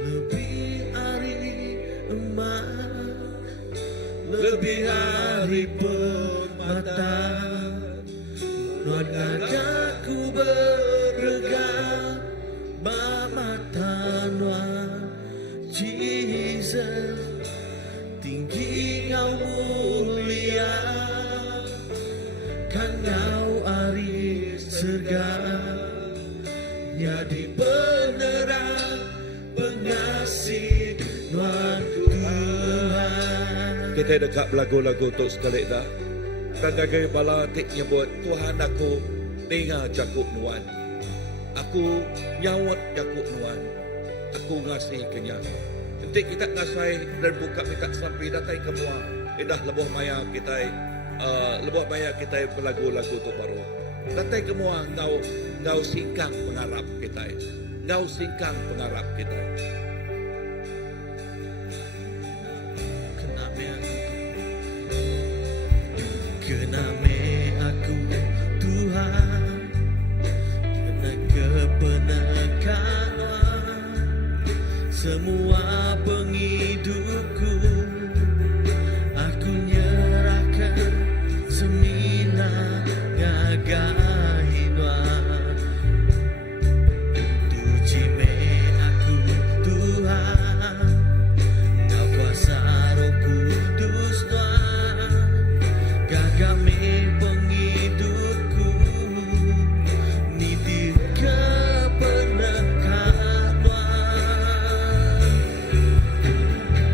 lebih hari emas lebih hari permata Nuan gagakku berregang mata Nuan Jesus tinggi ngau mulia kan ngau ari serga jadi penerang Kita dekat lagu-lagu tu sekali dah. Kagagay bala tik nyebut Tuhan aku dengar jakuk nuan. Aku nyawat jakuk nuan. Aku ngasih kenyang. Nanti kita ngasih dan buka minta sampai datai kemua. Indah lebuh maya kita berlagu-lagu tu baru. Datai kemua ngau singkang pengarap kita. Ngau singkang pengarap kita. Kename aku Tuhan, kena kepenekanan semua pengidupku, aku nyerahkan semina ngagahinuan. Tucime aku Tuhan, Kau kuasa Roh Kudus Tuhan, kami pengidupku, niti kepenekanan.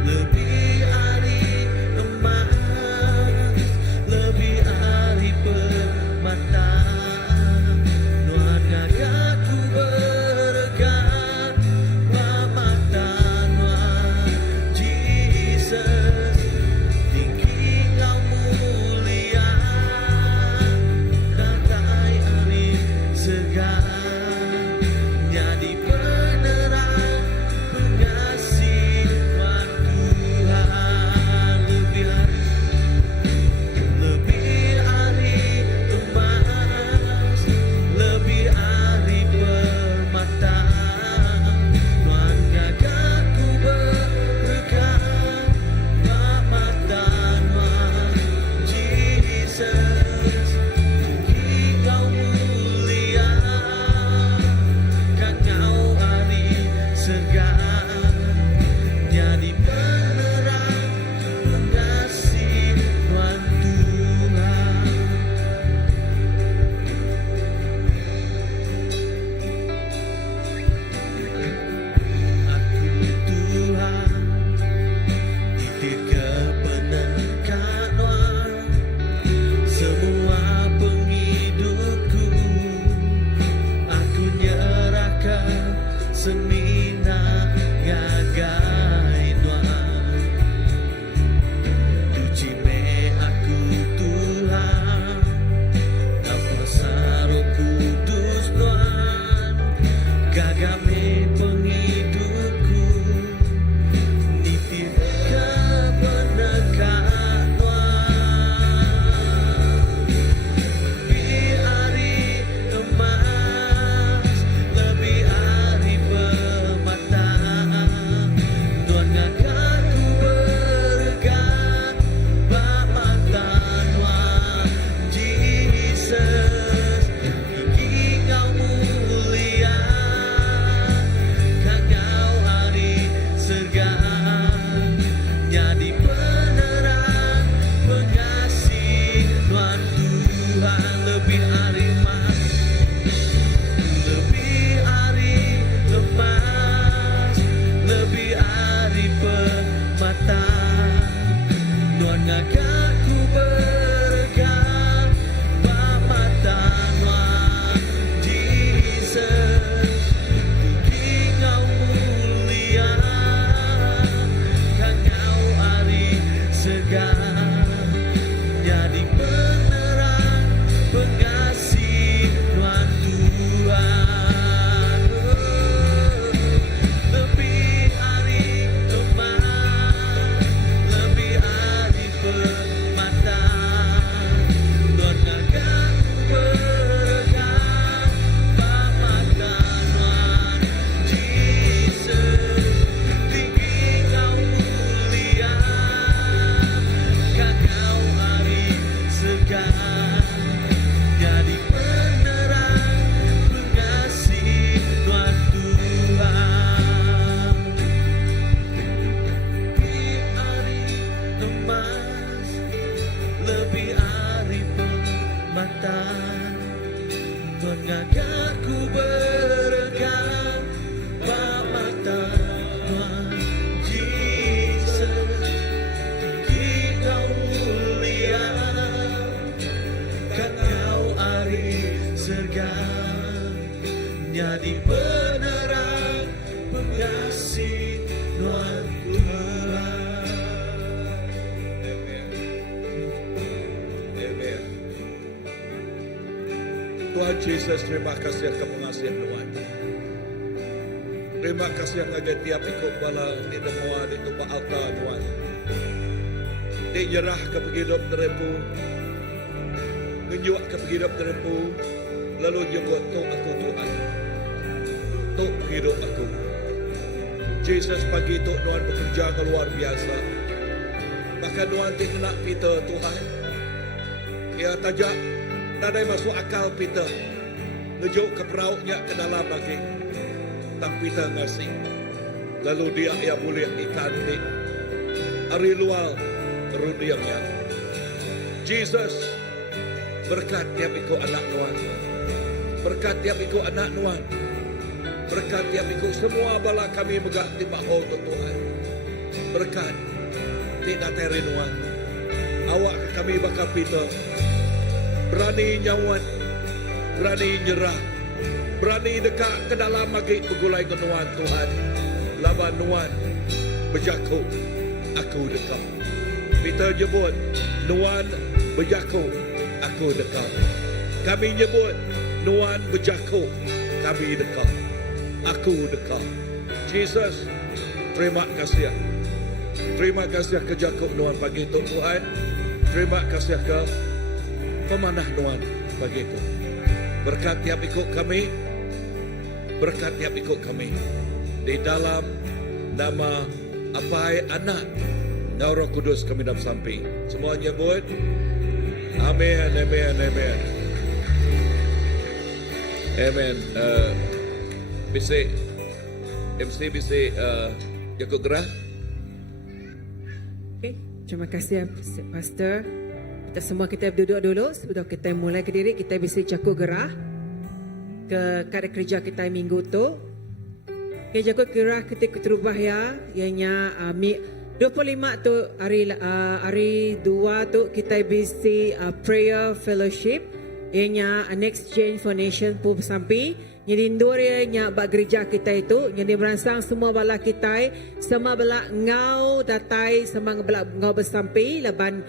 Lebih ari emas, lebih ari permata, Tuhan gagaku berkat, pamata Tuhan Jesus, tinggi Kau mulia, datai ari segar, jadi penerang pengasih Tuhan Tuhan. Lebih ari emas, lebih ari permata, Tuhan gagaku berkat, pamata Tuhan Jesus, tinggi Kau mulia, menjadi penerang pengasih Tuhan Tuhan. Amen. Amen. Tuhan Yesus, terima kasih akan mengasihi Tuhan. Terima kasih akan tiap ikut bala di demoa di tumpah altar Tuhan. Di nyerah ke hidup terempu, ngenyuak ke hidup terempu, lalu nyebut tu aku Tuhan, tu hidup aku. Yesus pagi itu Tuhan bekerja yang luar biasa. Maka Tuhan tidak kita Tuhan. Ya tajak, nadai masuk akal kita, ngejuk ke perauknya ke dalam lagi. Tapi kita ngasih. Lalu dia yang boleh ikantik. Hari luar runianya. Jesus berkat tiap ikut anak Tuhan. Berkat tiap ikut anak Tuhan. Berkat tiap ikut semua bala kami megak timbak untuk Tuhan. Berkat tidak teri Tuhan. Awak kami bakal pita. Berani nyawan. Berani nyerah. Berani dekat ke dalam magik pegulai ke Tuhan Tuhan. Laban Tuhan berjaku aku dekat. Kita nyebut Tuhan berjaku aku dekat. Kami nyebut Tuhan berjaku kami dekat. Aku dekat. Jesus, terima kasih. Terima kasih ke jakuk Tuhan pagi itu Tuhan. Terima kasih ke pemanah Tuhan pagi itu. Berkat tiap ikut kami. Berkat tiap ikut kami di dalam nama Apai Anak dan Roh Kudus kami dapat sampai. Semua nyebut amin, amin, amin. Amin. Bisa MC bisa jaga gerah. Okay. Terima kasih Pastor. Kita semua kita duduk dulu sebelum kita mulai ke diri, kita bisa jaga gerah ke kada kerja kita minggu tu. Okay, jaga gerah kita terubah ya. Ianya 25 tu hari 2 tu kita bisa prayer fellowship. Ianya Next Change for Nation pun sampai. Jadi dua nya bak gereja kita itu. Jadi merangsang semua bala kita, semua bala ngau datai, semua bala ngau bersampai laban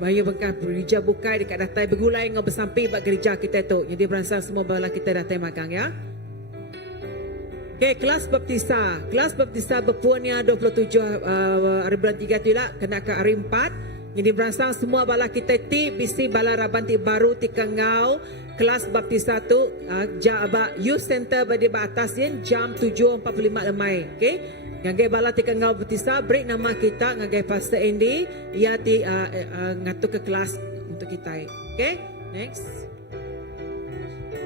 bahaya bengkak gereja bukai dekat datai bergulai ngau bersampai bak gereja kita itu. Jadi merangsang semua bala kita datai magang ya. Okay, kelas baptisa. Kelas baptisa berpuannya 27 hari bulan 3 tu lah, kena ke hari 4. Jadi merangsang semua bala kita ti bisi bala rabanti baru ti kengau kelas baptisa tu youth center badi batas yen jam 7.45 lemai. Okey. Ngagai bala ti kengau baptisa break nama kita ngagai Pastor Andy ia ti ngatuk ke kelas untuk kita. Okey. Next.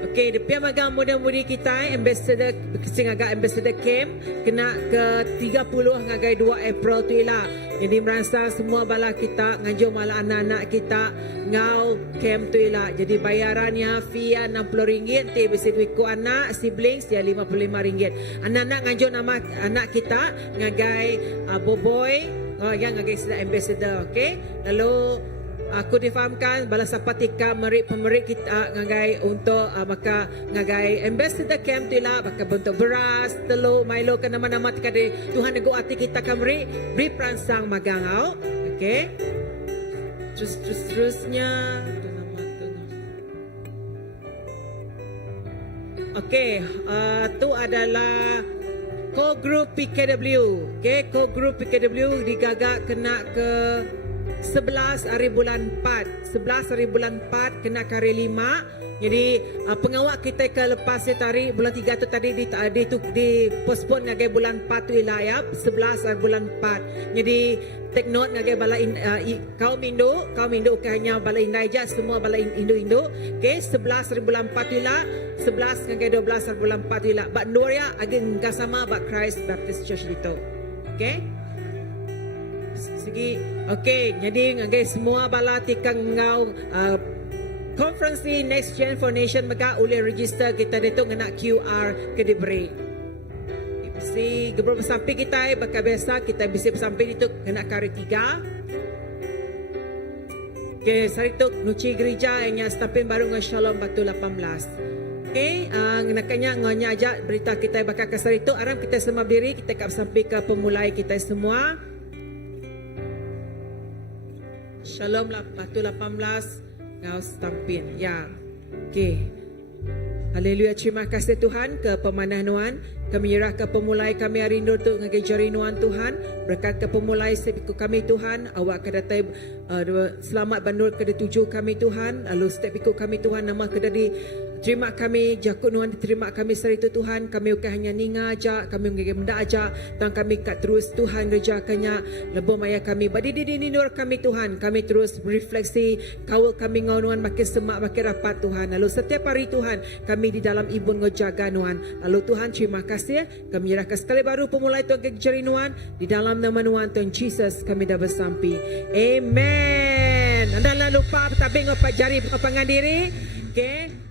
Okey, depan magang muda-mudi kita ambassador singaga ambassador camp kena ke 30 ngagai 2 April tu ialah. Jadi merasa semua bala kita ngajur malah anak-anak kita ngau camp tu ialah. Jadi bayarannya fee RM60 ti bisa ikut anak siblings dia RM55. Anak-anak ngajur nama anak kita ngagai boboy yang ngagai ambassador. Okey. Lalu aku difahamkan bala sapatika pemerik kita ngagai untuk maka ngagai ambassador camp tu lah maka bentuk beras, telur, Milo ke nama-nama tika di Tuhan nego hati kita kameri beri perangsang magang au. Okey. Terusnya okey, tu adalah core group PKW. Okey, core group PKW digagak kena ke 11 hari bulan 4. 11 hari bulan 4 kena ke hari 5. Jadi pengawak kita ke lepas hari bulan 3 tu tadi di postpone ngagai bulan 4 tu ialah ya 11 hari bulan 4. Jadi take note ngagai bala kaum Indo ke hanya bala Indai je semua bala Indo. Okey 11 hari bulan 4 tu ialah 11 ngagai 12 hari bulan 4 tu ialah. Bak Nuria ageng sama bak Christ Baptist Church itu. Okey. Segi okey, jadi ngagai semua bala tikang ngau conference ni Next Gen for Nation maka boleh register kita detok ngena QR ke diberi. Si gebrol sampai kita bakal biasa kita bisa sampai itu kena kari 3. Okey, sari tu nuci gereja nya stapin baru dengan Shalom Batu 18. Okay, nakanya ngonya aja berita kita bakal kasar itu. Aram kita semua berdiri, kita kap sampai ke pemulai kita semua. Shalom lah, batu 18 ngau stampin. Ya. Okay. Haleluya, terima kasih Tuhan ke pemanah Nuan. Kami nyerah ke pemulai kami hari ini untuk ngajari Nuan Tuhan. Berkat ke pemulai sepiku kami Tuhan. Awak kedatai selamat bandul ke tujuh kami Tuhan. Lalu setiap ikut kami Tuhan nama kedadi terima kami jakut Nuan diterima kami seri itu Tuhan. Kami bukan hanya ninga aja, kami menggigit benda aja. Dan kami kat terus Tuhan rejakannya lebih maya kami. Badi di nur kami Tuhan. Kami terus berefleksi kawal kami ngau Nuan makin semak makin rapat Tuhan. Lalu setiap hari Tuhan kami di dalam ibu ngejaga Nuan. Lalu Tuhan terima kasih. Kami nyerahkan sekali baru pemulai Tuhan kejari Nuan. Di dalam nama Nuan Tuhan Jesus kami dah bersampi. Amen. Anda lupa tabing apa jari pengadiri. Okay.